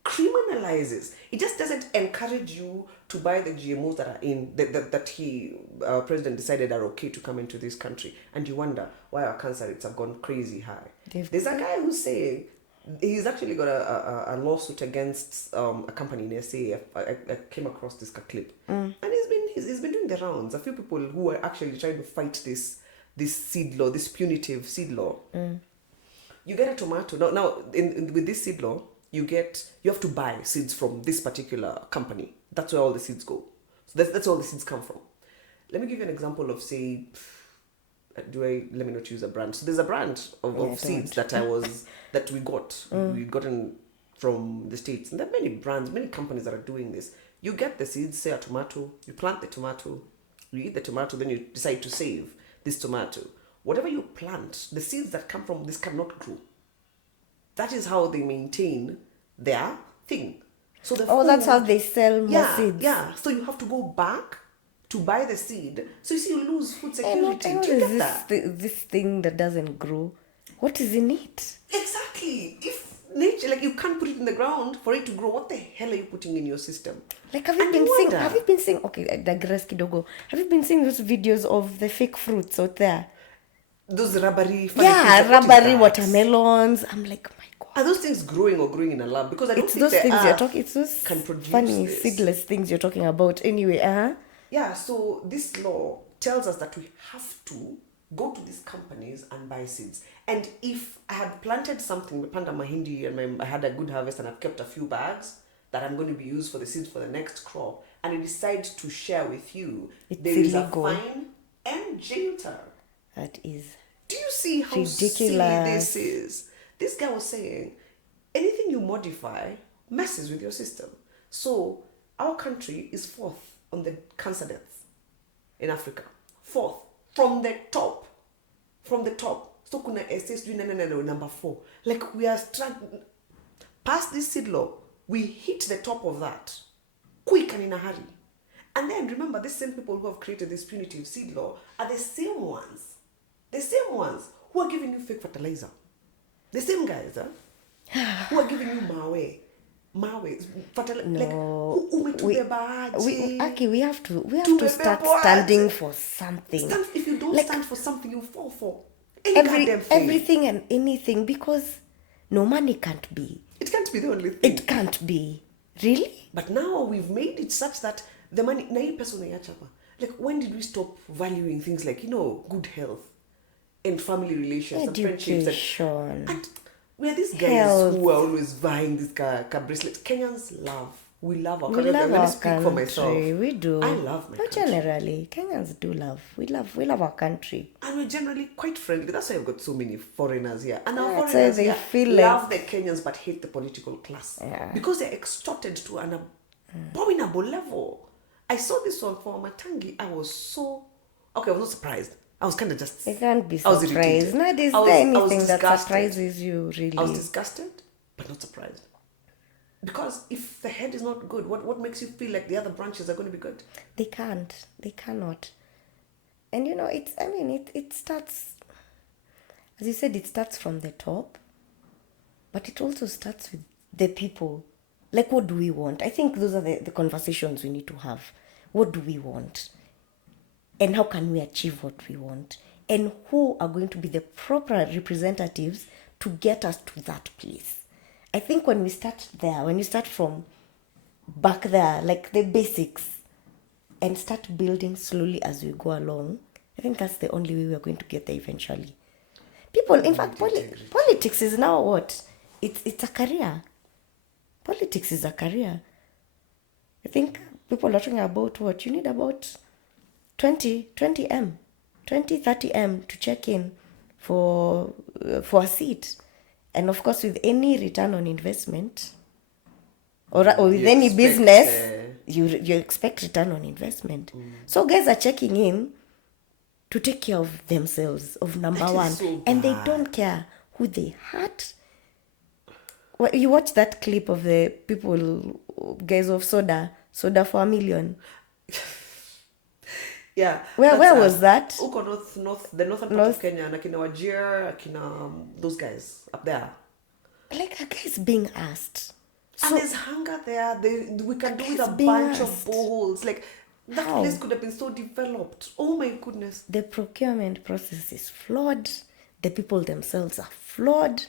criminalizes. It just doesn't encourage you to buy the GMOs that are in our president decided are okay to come into this country. And you wonder why our cancer rates have gone crazy high. There's a guy who's saying he's actually got a lawsuit against a company in SA. I came across this clip, and he's been doing the rounds. A few people who are actually trying to fight this seed law, this punitive seed law. You get a tomato now. With this seed law, you have to buy seeds from this particular company. That's where all the seeds go. So that's all the seeds come from. Let me give you an example of, say, let me not use a brand. So there's a brand of seeds that we gotten from the States. And there are many brands, many companies that are doing this. You get the seeds, say a tomato, you plant the tomato, you eat the tomato, then you decide to save this tomato. Whatever you plant, the seeds that come from this cannot grow. That is how they maintain their thing. So that's how they sell more seeds. Yeah. So you have to go back to buy the seed. So you see, you lose food security. Do you get that? This thing that doesn't grow. What is in it? Exactly. If nature, like, you can't put it in the ground for it to grow, what the hell are you putting in your system? Like, have you been seeing, okay, I digress kidogo. Have you been seeing those videos of the fake fruits out there? Those rubbery, rubbery watermelons. I'm like, my God. Are those things growing in a lab? Because I don't think it's those funny seedless things you're talking about. Anyway, Yeah, so this law tells us that we have to go to these companies and buy seeds. And if I had planted something, panda mahindi, and I had a good harvest and I've kept a few bags that I'm going to be used for the seeds for the next crop, and I decide to share with you, there is illegal. A fine and jail term. That is. Do you see how ridiculous. Silly this is? This guy was saying, anything you modify messes with your system. So our country is fourth on the cancer deaths in Africa. Fourth. From the top. So kuna SS number 4. Like, we are past this seed law, we hit the top of that quick and in a hurry. And then remember, these same people who have created this punitive seed law are the same ones who are giving you fake fertilizer. The same guys who are giving you mawe fertilizer. No, like, we have to start standing for something. If you don't stand for something, you fall for everything and anything, because no, money can't be. It can't be the only thing. It can't be. Really? But now we've made it such that the money, like, when did we stop valuing things like, good health and family relations and friendships? And we are these guys who are always buying this car bracelets. Kenyans love. We love our country. Let me speak for myself. We do. I love my country. Generally, Kenyans do love. We love our country. And we're generally quite friendly. That's why we've got so many foreigners here. And our foreigners here feel love the Kenyans but hate the political class. Yeah. Because they're extorted to an abominable level. I saw this one for Matangi. I was not surprised. I was kind of just... You can't be surprised. Not is there anything that surprises you, really? I was disgusted, but not surprised. Because if the head is not good, what makes you feel like the other branches are going to be good? They can't. They cannot. And it starts... As you said, it starts from the top. But it also starts with the people. Like, what do we want? I think those are the conversations we need to have. What do we want? And how can we achieve what we want? And who are going to be the proper representatives to get us to that place? I think when we start there, when you start from back there, like the basics, and start building slowly as we go along, I think that's the only way we are going to get there eventually. People, in fact, politics is now what? It's a career. Politics is a career. I think people are talking about what? You need about 30 M to check in for a seat. And of course, with any return on investment, or with any business, you expect return on investment. So guys are checking in to take care of themselves, of number one. So and they don't care who they hurt. Well, you watch that clip of the people, guys of soda for $1 million. Yeah. Where was that? Uko the northern part of Kenya, Akina Wajir, Akina, those guys up there. Like, a guy's being asked. And there's hunger there. We can do with a bunch of boreholes. Like, that place could have been so developed. Oh my goodness. The procurement process is flawed. The people themselves are flawed.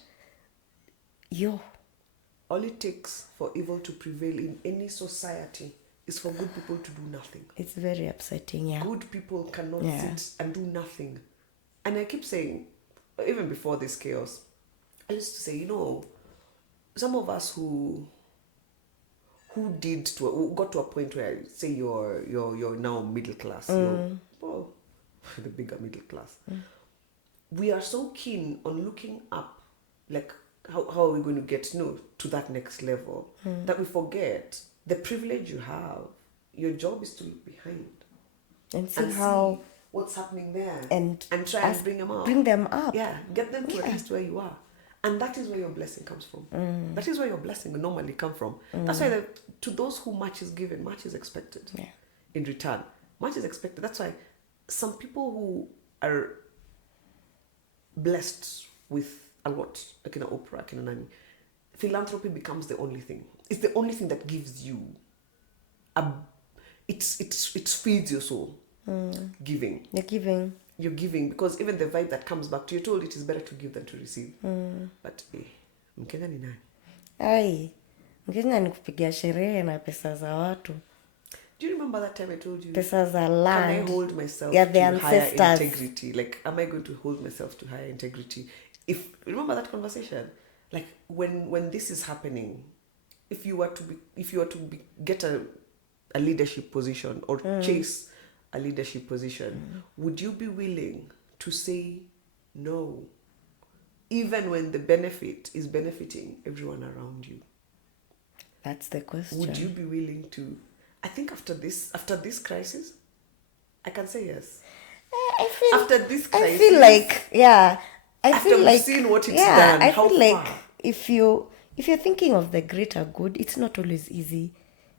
All it takes for evil to prevail in any society is for good people to do nothing. It's very upsetting, yeah. Good people cannot sit and do nothing. And I keep saying, even before this chaos, I used to say, some of us who got to a point where, say, you're now middle class, you're the bigger middle class. We are so keen on looking up, like, how are we going to get to that next level, that we forget the privilege you have. Your job is to look behind and see what's happening there, and try and bring them up. Bring them up. Yeah, get them to at least where you are. And that is where your blessing comes from. That is where your blessing will normally come from. That's why to those who much is given, much is expected. Yeah. In return, much is expected. That's why some people who are blessed with a lot, like in Oprah, like in Nani, philanthropy becomes the only thing. It's the only thing that gives you it feeds your soul. Giving. You're giving because even the vibe that comes back to you, told it is better to give than to receive. But Mkenya ni nani? Ai, Mkenya ni kupiga sherehe na pesa za watu. Do you remember that time I told you? Pesa za land. Can I hold myself the to ancestors. higher integrity? Like, am I going to hold myself to higher integrity? Remember that conversation? Like when this is happening, if you were to get a leadership position or chase a leadership position, would you be willing to say no, even when the benefit is benefiting everyone around you? That's the question. Would you be willing to? I think after this crisis, I can say yes. After this crisis, I feel like, yeah. After we've seen what it's done, I how feel like far? if you're thinking of the greater good, it's not always easy,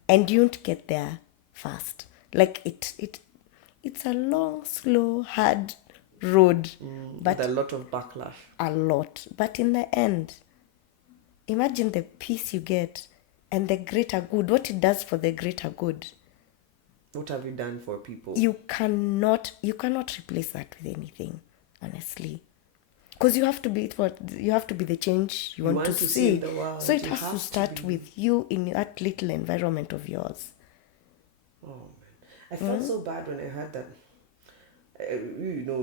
and you won't get there fast. Like it's a long, slow, hard road, but with a lot of backlash. A lot, but in the end, imagine the peace you get and the greater good. What it does for the greater good. What have you done for people? You cannot replace that with anything, honestly. Because you have to be the change you want to see in the world. So it has to start with you in that little environment of yours. Oh man, I felt so bad when I heard that.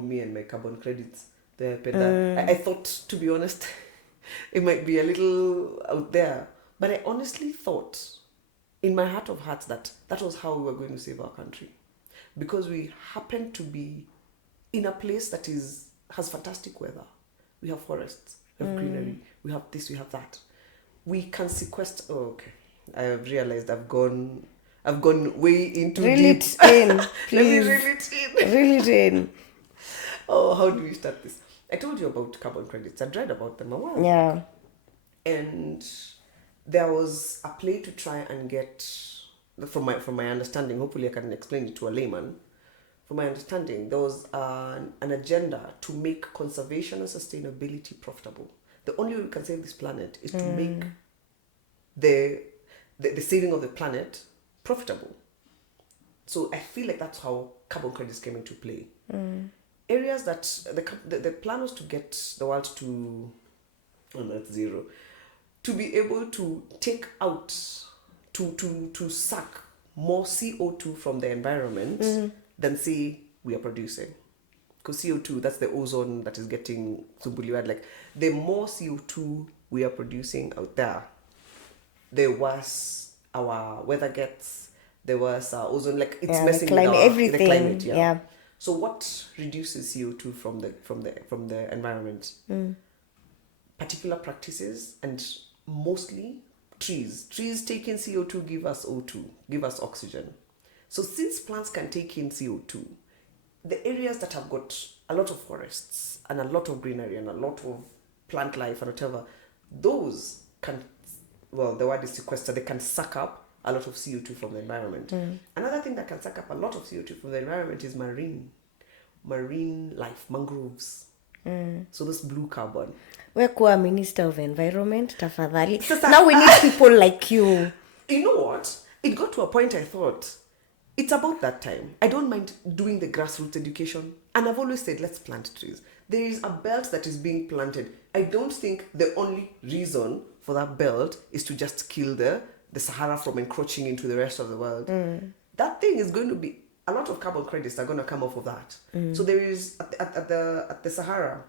Me and my carbon credits. I thought, to be honest, it might be a little out there, but I honestly thought, in my heart of hearts, that was how we were going to save our country, because we happen to be in a place that has fantastic weather. We have forests, we have greenery, we have this, we have that. We can sequester. Oh, okay. I have realized I've gone way into Reel deep. it in, please. Let me reel it in. Reel it in. Oh, how do we start this? I told you about carbon credits. I'd read about them a while. Yeah. And there was a play to try and get, from my understanding, hopefully I can explain it to a layman. From my understanding, there was an agenda to make conservation and sustainability profitable. The only way we can save this planet is to make the saving of the planet profitable. So I feel like that's how carbon credits came into play. Areas that the plan was to get the world to, net zero, to be able to take out, to suck more CO2 from the environment than, say, we are producing. Because CO2, that's the ozone that is getting sumbuliwa. Like, the more CO2 we are producing out there, the worse our weather gets, the worse our ozone. Like, it's messing with everything. The climate. Yeah. So what reduces CO2 from the environment? Particular practices, and mostly trees. Trees taking CO2 give us O2, give us oxygen. So since plants can take in CO2, the areas that have got a lot of forests and a lot of greenery and a lot of plant life and whatever, those can, well, the word is sequester, they can suck up a lot of CO2 from the environment. Another thing that can suck up a lot of CO2 from the environment is marine life, mangroves. So this blue carbon. We're kuwa Minister of Environment, tafadhali. Now we need people like you. You know what? It got to a point I thought, it's about that time. I don't mind doing the grassroots education. And I've always said, let's plant trees. There is a belt that is being planted. I don't think the only reason for that belt is to just kill the Sahara from encroaching into the rest of the world. That thing is going to be a lot of carbon credits are going to come off of that. So there is at the Sahara,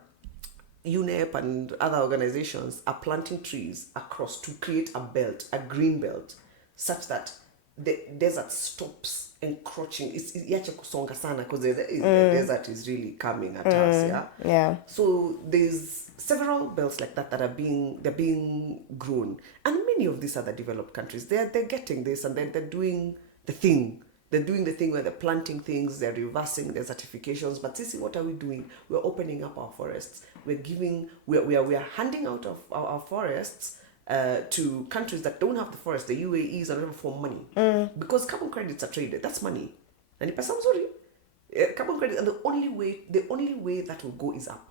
UNEP and other organizations are planting trees across to create a belt, a green belt, such that the desert stops encroaching. It's yache kusonga sana because the desert is really coming at us. Yeah. So there's several belts like that that are being grown, and many of these other developed countries they're getting this, and they're doing the thing. They're doing the thing where they're planting things, they're reversing their certifications. But see, what are we doing? We're opening up our forests. We are handing out of our forests to countries that don't have the forest, the UAEs and whatever, for money. Because carbon credits are traded. That's money. And if I'm sorry, carbon credits, and the only way that will go is up.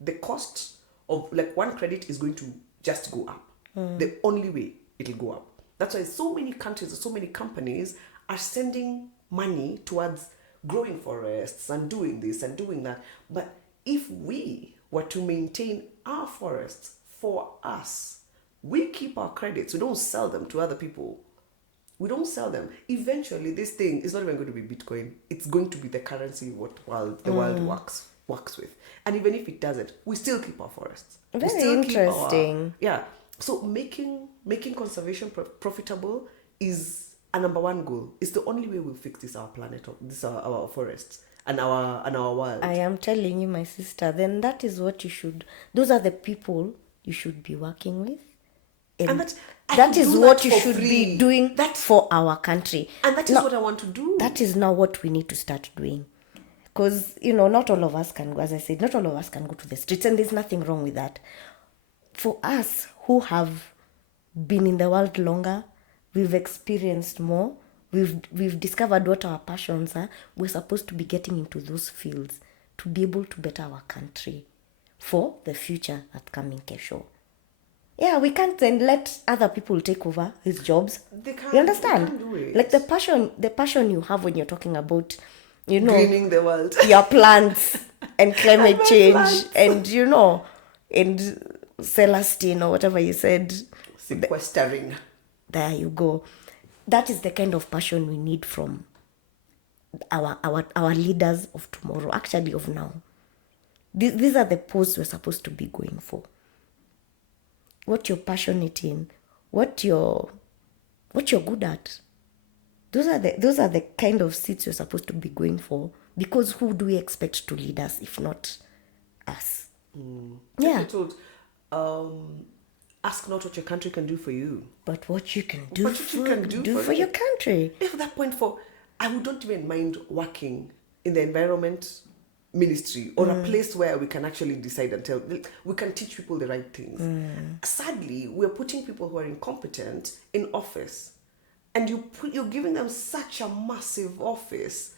The cost of like one credit is going to just go up. The only way it'll go up. That's why so many countries, so many companies are sending money towards growing forests and doing this and doing that. But if we were to maintain our forests for us, we keep our credits, we don't sell them to other people. We don't sell them. Eventually, this thing is not even going to be Bitcoin. It's going to be the currency the world works with. And even if it doesn't, we still keep our forests. We Very still interesting. So making conservation profitable is a number one goal. It's the only way we'll fix this our planet, our forests and our world. I am telling you, my sister, then that is what you should, those are the people you should be working with. And that is what you should be doing for our country. And that is what I want to do. That is now what we need to start doing. Because, not all of us can go, as I said, not all of us can go to the streets, and there's nothing wrong with that. For us who have been in the world longer, we've experienced more, we've discovered what our passions are, we're supposed to be getting into those fields to be able to better our country for the future at coming kesho. Yeah, we can't then let other people take over these jobs. They can't, you understand? They can't do it. Like the passion you have when you're talking about, greening the world, your plants and climate change plants. and and Celestine or whatever you said. Sequestering. There you go. That is the kind of passion we need from our leaders of tomorrow, actually of now. These are the posts we're supposed to be going for. What you're passionate in, what you're good at. Those are the kind of seats you're supposed to be going for, because who do we expect to lead us if not us? Yeah. Told, ask not what your country can do for you, but what you can do for your country. At that point, I don't even mind working in the environment ministry or a place where we can actually decide and we can teach people the right things. Sadly, we're putting people who are incompetent in office, and you're giving them such a massive office.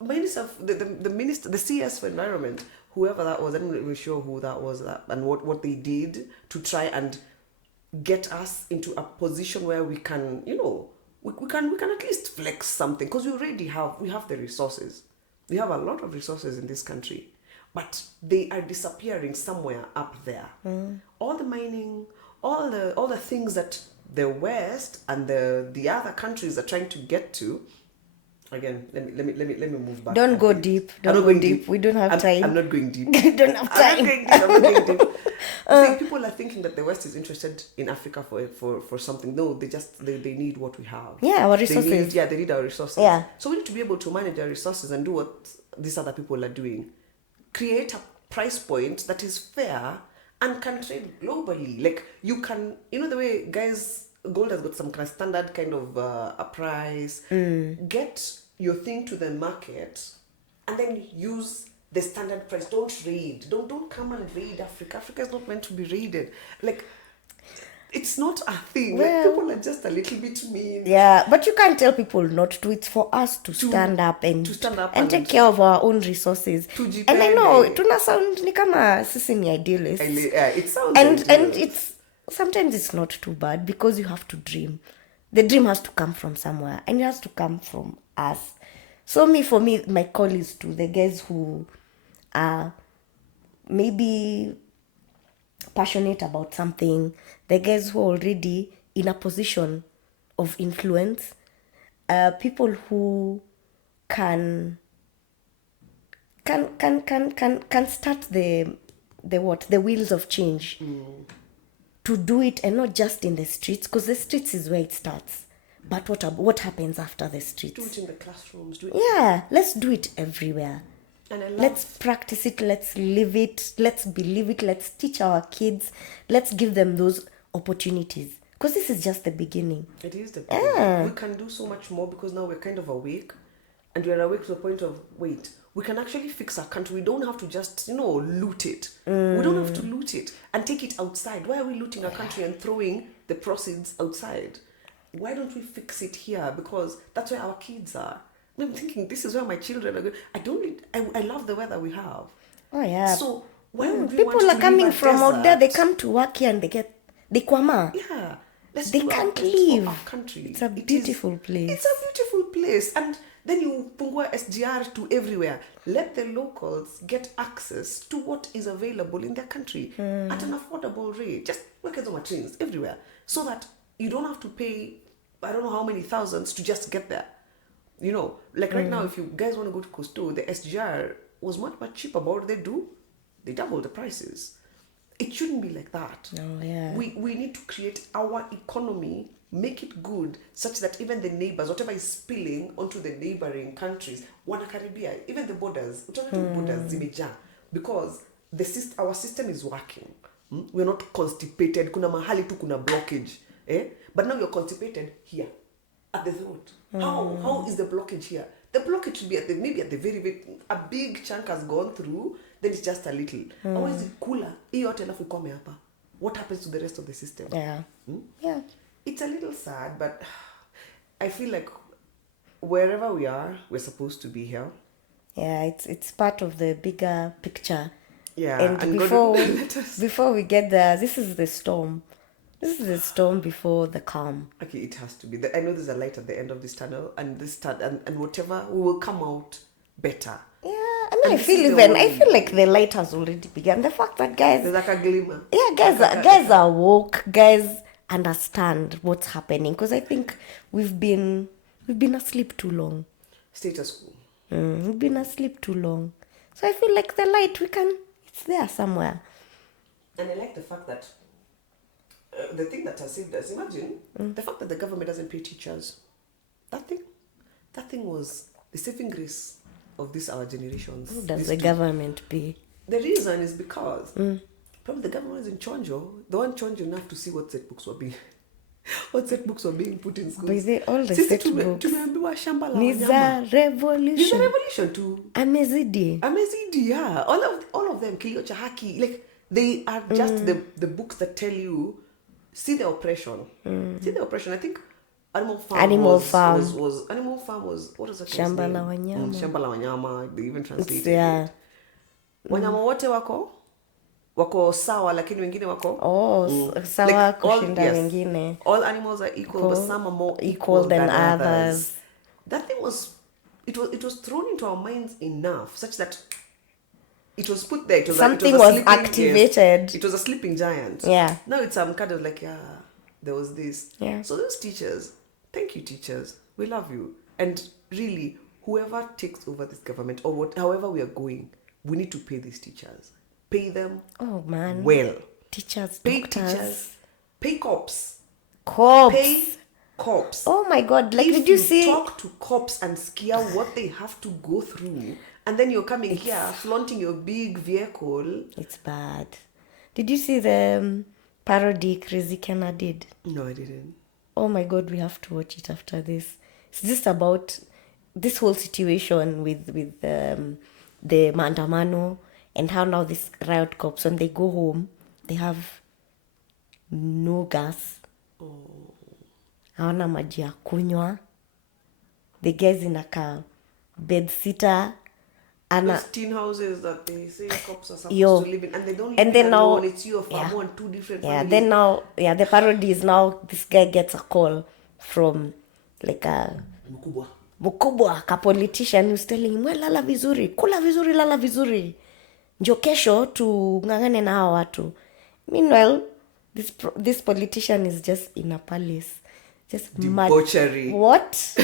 Minister, the minister, the CS for environment, whoever that was, I'm not even sure who that was, and what they did to try and get us into a position where we can, we can at least flex something, because we have the resources. We have a lot of resources in this country, but they are disappearing somewhere up there. All the mining, all the things that the West and the other countries are trying to get to. Again, let me move back. Don't go deep. Don't go deep. We don't have time. I'm not going deep. We don't have time. I'm not going deep. See, people are thinking that the West is interested in Africa for something. No, they need what we have. Yeah, our resources. They need our resources. Yeah. So we need to be able to manage our resources and do what these other people are doing. Create a price point that is fair and can trade globally. Like you can, the way gold has got some kind of standard kind of a price. Get your thing to the market and then use the standard price. Don't raid. Don't come and raid Africa. Africa is not meant to be raided. Like, it's not a thing. Well, like, people are just a little bit mean. Yeah, but you can't tell people not to. It's for us to stand up and take care of our own resources. And I know tuna sound ni kama sisi ni idealists. It sounds and it's sometimes it's not too bad, because you have to dream. The dream has to come from somewhere, and it has to come from us. So for me, my call is to the guys who are maybe passionate about something, the guys who are already in a position of influence, people who can start the wheels of change to do it, and not just in the streets, because the streets is where it starts, but what happens after the streets? Do it in the classrooms. Do it. Yeah, let's do it everywhere. And I love. Let's practice it, let's live it, let's believe it, let's teach our kids, let's give them those opportunities, because this is just the beginning. It is the beginning. We can do so much more, because now we're kind of awake, and we're awake to the point of, wait, we can actually fix our country. We don't have to just, loot it. We don't have to loot it and take it outside. Why are we looting our country and throwing the proceeds outside? Why don't we fix it here? Because that's where our kids are. I'm thinking, this is where my children are going. I love the weather we have. Oh yeah. So why would we people want are to coming live a from out there, they desert? come to work here and they kwama. Yeah. Let's They do our can't best for leave. our country. It's a It is- beautiful place. It's a beautiful place. And then you pungua SGR to everywhere. Let the locals get access to what is available in their country at an affordable rate. Just work on my trains everywhere, so that you don't have to pay, I don't know how many thousands to just get there. Like right now, if you guys want to go to Costo, the SGR was much, much cheaper. But what do? They double the prices. It shouldn't be like that. Oh yeah. We need to create our economy, make it good, such that even the neighbors, whatever is spilling onto the neighboring countries, wanakaribia, even the borders, borders zimejaa, because our system is working. We're not constipated. Kuna mahali tu kuna blockage. But now you're constipated here, at the throat. How is the blockage here? The blockage should be maybe at the very, very, a big chunk has gone through, then it's just a little. How is it cooler? What happens to the rest of the system? Yeah. Yeah. It's a little sad, but I feel like wherever we are, we're supposed to be here. Yeah, it's part of the bigger picture. Yeah, And God let us. before we get there, this is the storm. This is the storm before the calm. Okay, it has to be. I know there's a light at the end of this tunnel, and and whatever, we will come out better. Yeah, I mean, And I this feel is the I way- feel like the light has already begun. The fact that guys, There's like a glimmer. yeah, guys are woke. Guys understand what's happening, because I think we've been asleep too long. Status quo. We've been asleep too long. So I feel like the light, it's there somewhere. And I like the fact that the thing that has saved us, imagine the fact that the government doesn't pay teachers. That thing was the saving grace of our generations. Who does These the two. government pay? The reason is because probably the government is in chonjo. They weren't chonjo enough to see what set books were being put in schools. By the all the Sisi set tume- books. tumeambiwa shamba la Ni wanyama. za Ni the revolution. revolution too. Amezidi. Amazidi, yeah. All of them, Kilio cha Haki, like they are just the books that tell you, see the oppression. See the oppression. I think Animal Farm Animal was what was that? guy's Shamba name? la wanyama. Shamba la wanyama. They even translated Yeah. it. Wanyama wote wako sawa, lakini wengine wako Sawa like kushinda wengine. all animals are equal, but some are more equal than others. That thing was thrown into our minds enough such that it was put there. Something it was sleeping- activated. Yes, it was a sleeping giant. Yeah. Now it's kind of like, there was this. Yeah. So those teachers, thank you, teachers. We love you. And really, whoever takes over this government or however we are going, we need to pay these teachers. Pay them Oh man. well. Teachers, Pay doctors, teachers. Pay cops. cops. Pay cops. Oh my god, like If did you see talk to cops and scare what they have to go through, and then you're coming here flaunting your big vehicle. it's bad. Did you see the parody Crazy Kenna did? No, I didn't. Oh my god, we have to watch it after this. It's just about this whole situation with the maandamano, and how now these riot cops, when they go home, they have no gas. Hawana maji ya kunywa. The guy's in a bed sitter. Those teen houses that they say cops are supposed Yo. to live in, and they don't live And then in now- alone. It's you, a yeah. family, and two different Yeah, families. then now, the parody is now this guy gets a call from like a mkubwa, ka politician who's telling him, well, lala vizuri, kula vizuri, lala vizuri. Njo kesho tung'ang'ane na hawa watu. Meanwhile, this politician is just in a palace, just mad. Debauchery. What?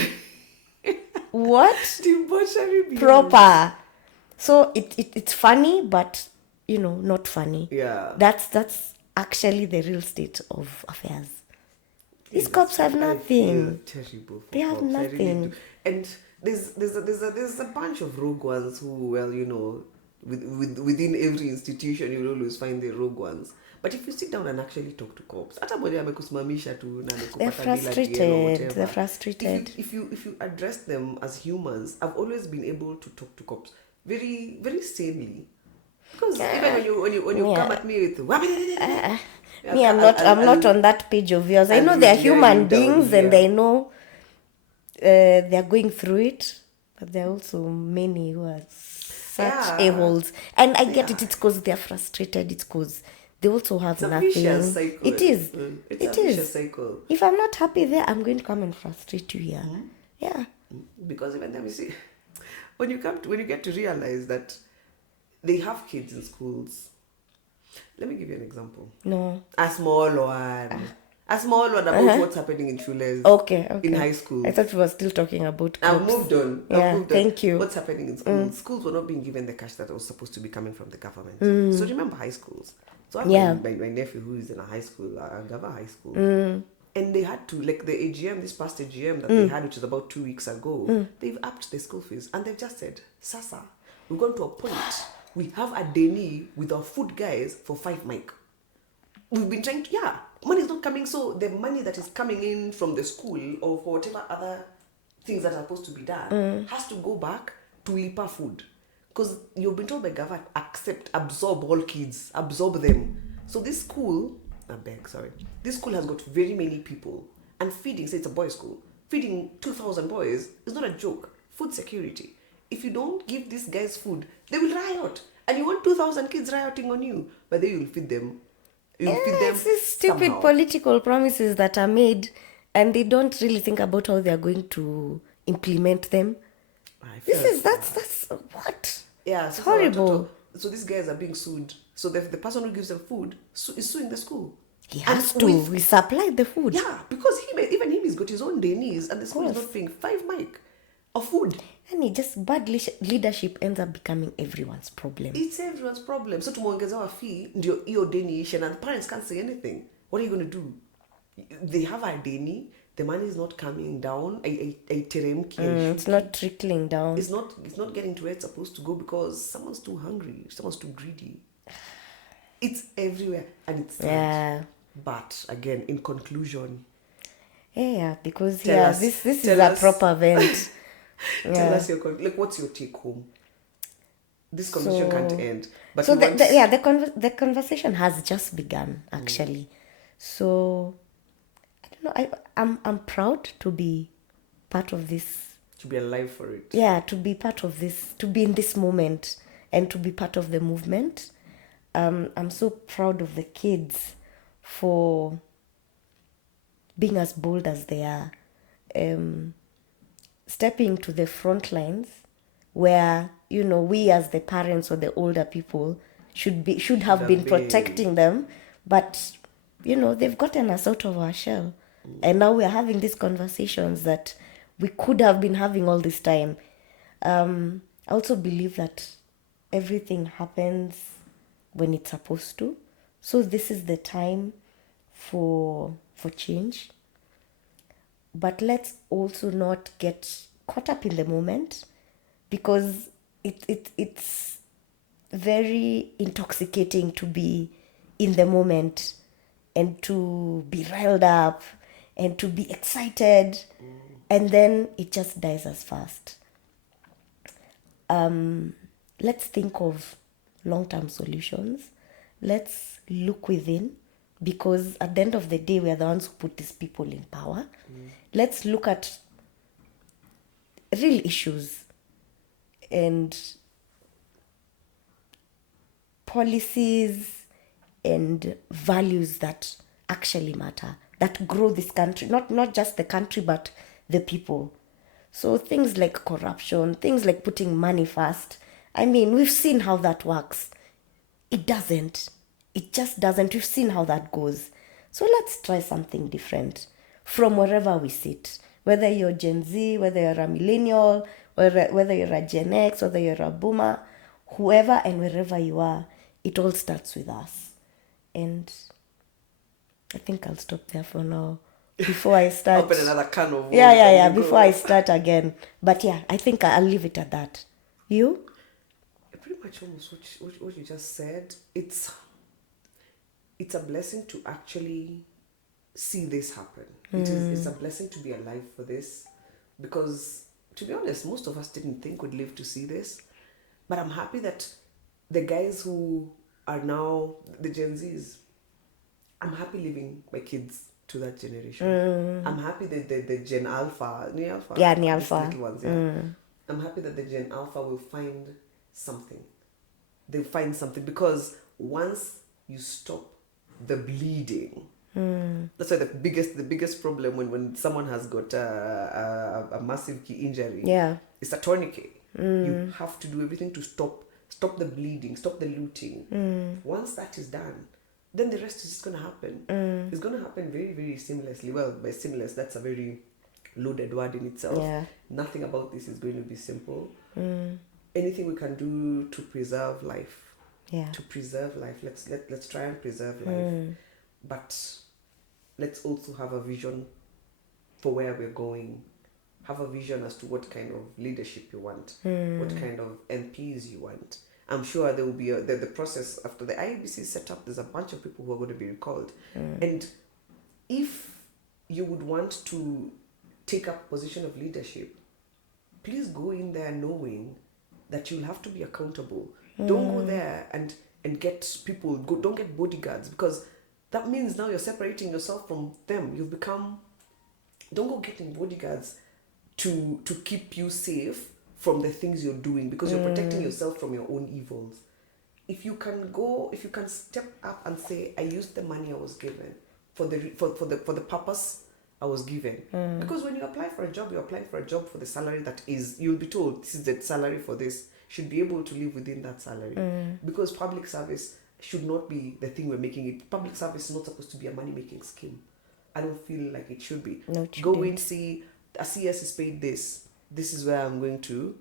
What? Debauchery beyond. Proper. So it's funny, but not funny. Yeah. That's actually the real state of affairs. These cops have I nothing. feel terrible for They have cops. I really nothing. do. And there's a bunch of rogue ones who, well, within every institution you'll always find the rogue ones. But if you sit down and actually talk to cops, hata mwenye amekusimamisha tu na They're amekupata bila kielo, frustrated. whatever. They're frustrated. If you address them as humans, I've always been able to talk to cops very, very sanely. Because even when you come at me with Me, I'm not on that page of yours. I know they're human beings and I know they're going through it, but there are also many who are such a-holes. And I get it. It's because they're frustrated. It's because they also have nothing. Vicious cycle. It is. It's a vicious cycle. If I'm not happy there, I'm going to come and frustrate you here. Yeah. Because even then, you see, when you get to realize that they have kids in schools. Let me give you an example. No. A small one about what's happening in Shules. Okay. In high school. I thought we were still talking about I've cops. moved on. Thank you. What's happening in schools? Schools were not being given the cash that was supposed to be coming from the government. So remember high schools. So I have my nephew who is in a high school, Gava High School. And they had to, like the AGM, this past AGM that they had, which was about 2 weeks ago, they've upped the school fees. And they've just said, Sasa, we're going to a point. We have a deni with our food guys for 5 mic. We've been trying to, money is not coming. So the money that is coming in from the school or for whatever other things that are supposed to be done has to go back to Lipa food. Because you've been told by government, absorb all kids, absorb them. So this school, this school has got very many people. And feeding, say it's a boys' school, feeding 2,000 boys is not a joke. Food security. If you don't give these guys food, they will riot. And you want 2,000 kids rioting on you, but then you'll feed them. You'll feed them. It's these stupid somehow. political promises that are made, and they don't really think about how they are going to implement them. That's what? Yeah, it's horrible. So these guys are being sued. So the person who gives them food is suing the school. He has to. We supply the food. Yeah, because even him, he's got his own denies, and the school is not paying 5 mic of food. And bad leadership ends up becoming everyone's problem. It's everyone's problem. So tumuongezewa fee ndio hiyo deni ishe, and the parents can't say anything. What are you going to do? They have a deni, the money is not coming down. It's not trickling down. It's not getting to where it's supposed to go because someone's too hungry, someone's too greedy. It's everywhere and it's sad. Yeah. But again, in conclusion, because this is a proper event. Tell us what's your take home? This conversation can't end. But so the conversation has just begun actually. So I don't know. I'm proud to be part of this. To be alive for it. Yeah, to be part of this, to be in this moment, and to be part of the movement. I'm so proud of the kids for being as bold as they are. Stepping to the front lines where we as the parents or the older people should have been protecting them, but they've gotten us out of our shell, and now we're having these conversations that we could have been having all this time. I also believe that everything happens when it's supposed to, so this is the time for change. But let's also not get caught up in the moment, because it's very intoxicating to be in the moment and to be riled up and to be excited, and then it just dies as fast. Let's think of long-term solutions. Let's look within, because at the end of the day, we are the ones who put these people in power. Let's look at real issues and policies and values that actually matter, that grow this country, not just the country, but the people. So things like corruption, things like putting money first. I mean, we've seen how that works. It doesn't. it just doesn't. We've seen how that goes. So let's try something different from wherever we sit. Whether you're Gen Z, whether you're a millennial, whether you're a Gen X, whether you're a boomer, whoever and wherever you are, it all starts with us. And I think I'll stop there for now before I start. Open another can of worms. Yeah. Before I start again. But yeah, I think I'll leave it at that. You? Pretty much almost what you just said. It's a blessing to actually see this happen. It's a blessing to be alive for this, because to be honest, most of us didn't think we'd live to see this. But I'm happy that the guys who are now the Gen Zs, I'm happy leaving my kids to that generation. I'm happy that the Gen Alpha, New Alpha, Yeah, New these Alpha. little ones, I'm happy that the Gen Alpha will find something. They'll find something, because once you stop the bleeding, that's why the biggest problem when someone has got a massive key injury, it's a tourniquet. You have to do everything to stop the bleeding, stop the looting. Once that is done, then the rest is just going to happen. It's going to happen very, very seamlessly. Well, by seamless, that's a very loaded word in itself. Nothing about this is going to be simple. Anything we can do to preserve life. To preserve life. Let's try and preserve life. But let's also have a vision for where we're going. Have a vision as to what kind of leadership you want, what kind of MPs you want. I'm sure there will be the process after the IEBC is set up. There's a bunch of people who are going to be recalled. And if you would want to take up position of leadership, please go in there knowing that you'll have to be accountable. Don't go there and get people, don't get bodyguards, because that means now you're separating yourself from them. Don't go getting bodyguards to keep you safe from the things you're doing, because you're protecting yourself from your own evils. If you can step up and say, I used the money I was given for the purpose I was given. Because when you apply for a job, you're applying for a job for the salary that is, you'll be told this is the salary for this, should be able to live within that salary. Because public service should not be the thing we're making it. Public service is not supposed to be a money-making scheme. I don't feel like it should be. No, it Go shouldn't. and see, a CS is paid this. This is where I'm going to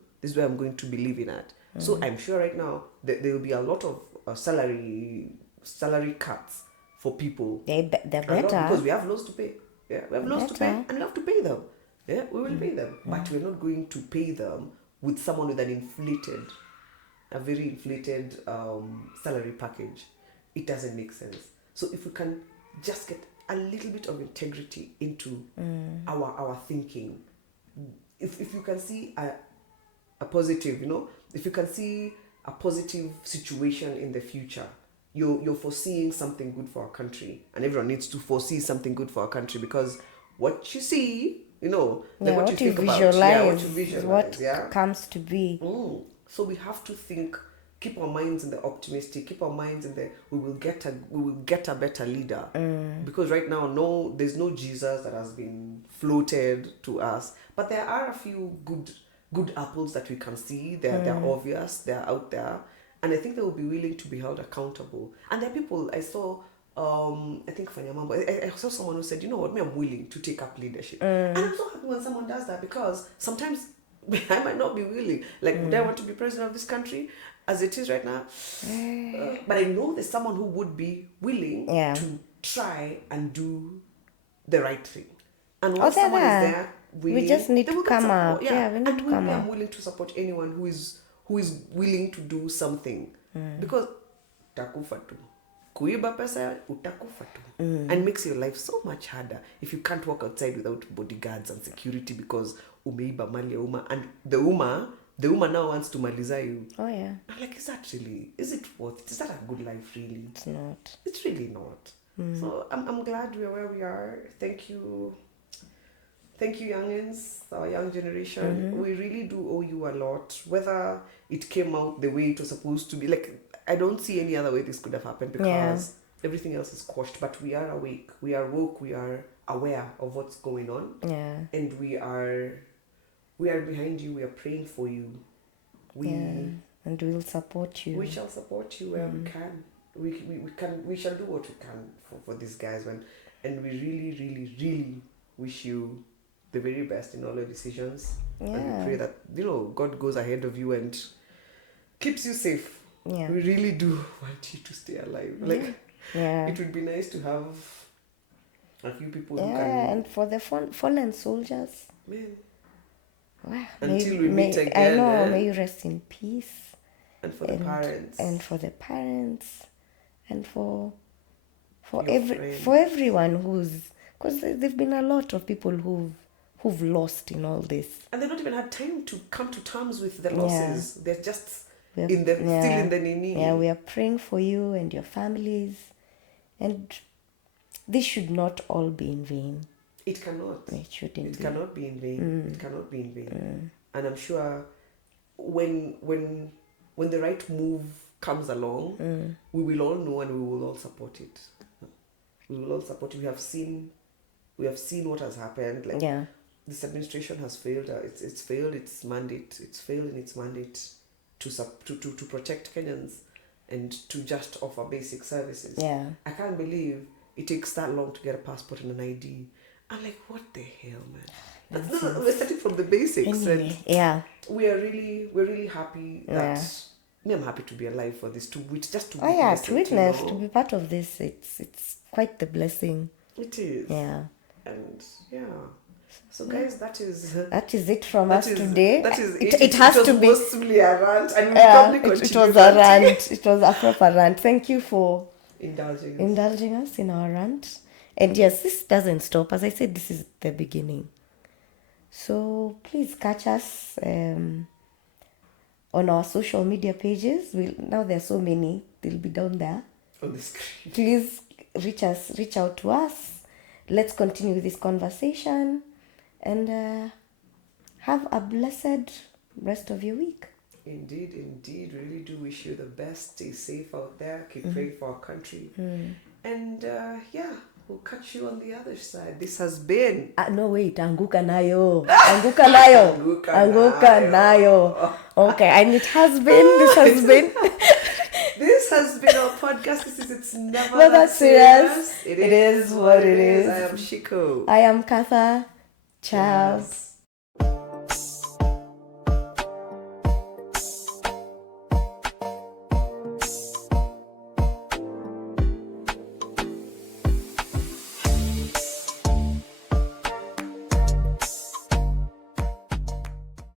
be living at. So I'm sure right now that there will be a lot of salary cuts for people. They're better. Because we have laws to pay. Yeah, we have laws to pay, and we have to pay them. Yeah, we will pay them. But we're not going to pay them with someone with a very inflated salary package. It doesn't make sense. So if we can just get a little bit of integrity into our thinking, if you can see a positive, if you can see a positive situation in the future, you're foreseeing something good for our country, and everyone needs to foresee something good for our country, because what you see, what you think visualize, about, what you visualize, what comes to be. So we have to think, keep our minds in the optimistic, keep our minds in the we will get a better leader. Because right now, there's no Jesus that has been floated to us, but there are a few good apples that we can see. They're obvious, they're out there, and I think they will be willing to be held accountable. And there are people I saw. I think I saw someone who said, you know what, I'm willing to take up leadership. And I'm so happy when someone does that, because sometimes I might not be willing. Like, would I want to be president of this country as it is right now? But I know there's someone who would be willing to try and do the right thing. And once someone is there, we just need to come up. Yeah, we need to come up. I'm willing to support anyone who is willing to do something. Because takufa tu. Kuiba pesa utakufa tu. And makes your life so much harder if you can't walk outside without bodyguards and security because umeiba mali ya umma, and the umma now wants to maliza you. Oh yeah. I'm like, is it worth it? Is that a good life really? It's not. It's really not. So I'm glad we're where we are. Thank you youngins, our young generation. We really do owe you a lot, whether it came out the way it was supposed to be. Like, I don't see any other way this could have happened, because everything else is quashed, but we are awake, we are woke, we are aware of what's going on, and we are behind you, we are praying for you, and we'll support you. We shall support you where we can. we shall do what we can for these guys, and we really, really, really wish you the very best in all your decisions. And we pray that, God goes ahead of you and keeps you safe. Yeah. We really do want you to stay alive. Like, Yeah. it would be nice to have a few people who Yeah, can. and for the fallen soldiers, Man, wow, until we meet again. I know, may you rest in peace. And for the parents. And for the parents, and for Your for everyone because there've been a lot of people who've lost in all this. And they've not even had time to come to terms with the losses. They're just still in the nini. Yeah, we are praying for you and your families, and this should not all be in vain. It cannot. It shouldn't. It cannot be in vain. It cannot be in vain. And I'm sure when the right move comes along, we will all know and we will all support it. We will all support it. We have seen what has happened. Like, this administration has failed. It's failed its mandate. It's failed in its mandate to protect Kenyans and to just offer basic services. Yeah. I can't believe it takes that long to get a passport and an ID. I'm like, what the hell, man? We're starting from the basics. Anyway, and we're really happy that I'm happy to be alive for this. To witness to be part of this, it's quite the blessing. It is. Yeah. And so guys, that is it from us today. That is it has to be mostly a rant, and we probably continue. It was a rant. It was a proper rant. Thank you for indulging us in our rant. And yes, this doesn't stop. As I said, this is the beginning. So please catch us on our social media pages. Now there are so many. They'll be down there on the screen. Please reach out to us. Let's continue this conversation and have a blessed rest of your week. Indeed. Really do wish you the best. Stay safe out there. Keep praying for our country. And we'll catch you on the other side. This has been... no, wait. Anguka nayo. Anguka nayo. Okay, and it has been... This has been... This has been our podcast. It's never that serious. It is what it is. I am Ciku. I am Nkatha. Ciao. Yes.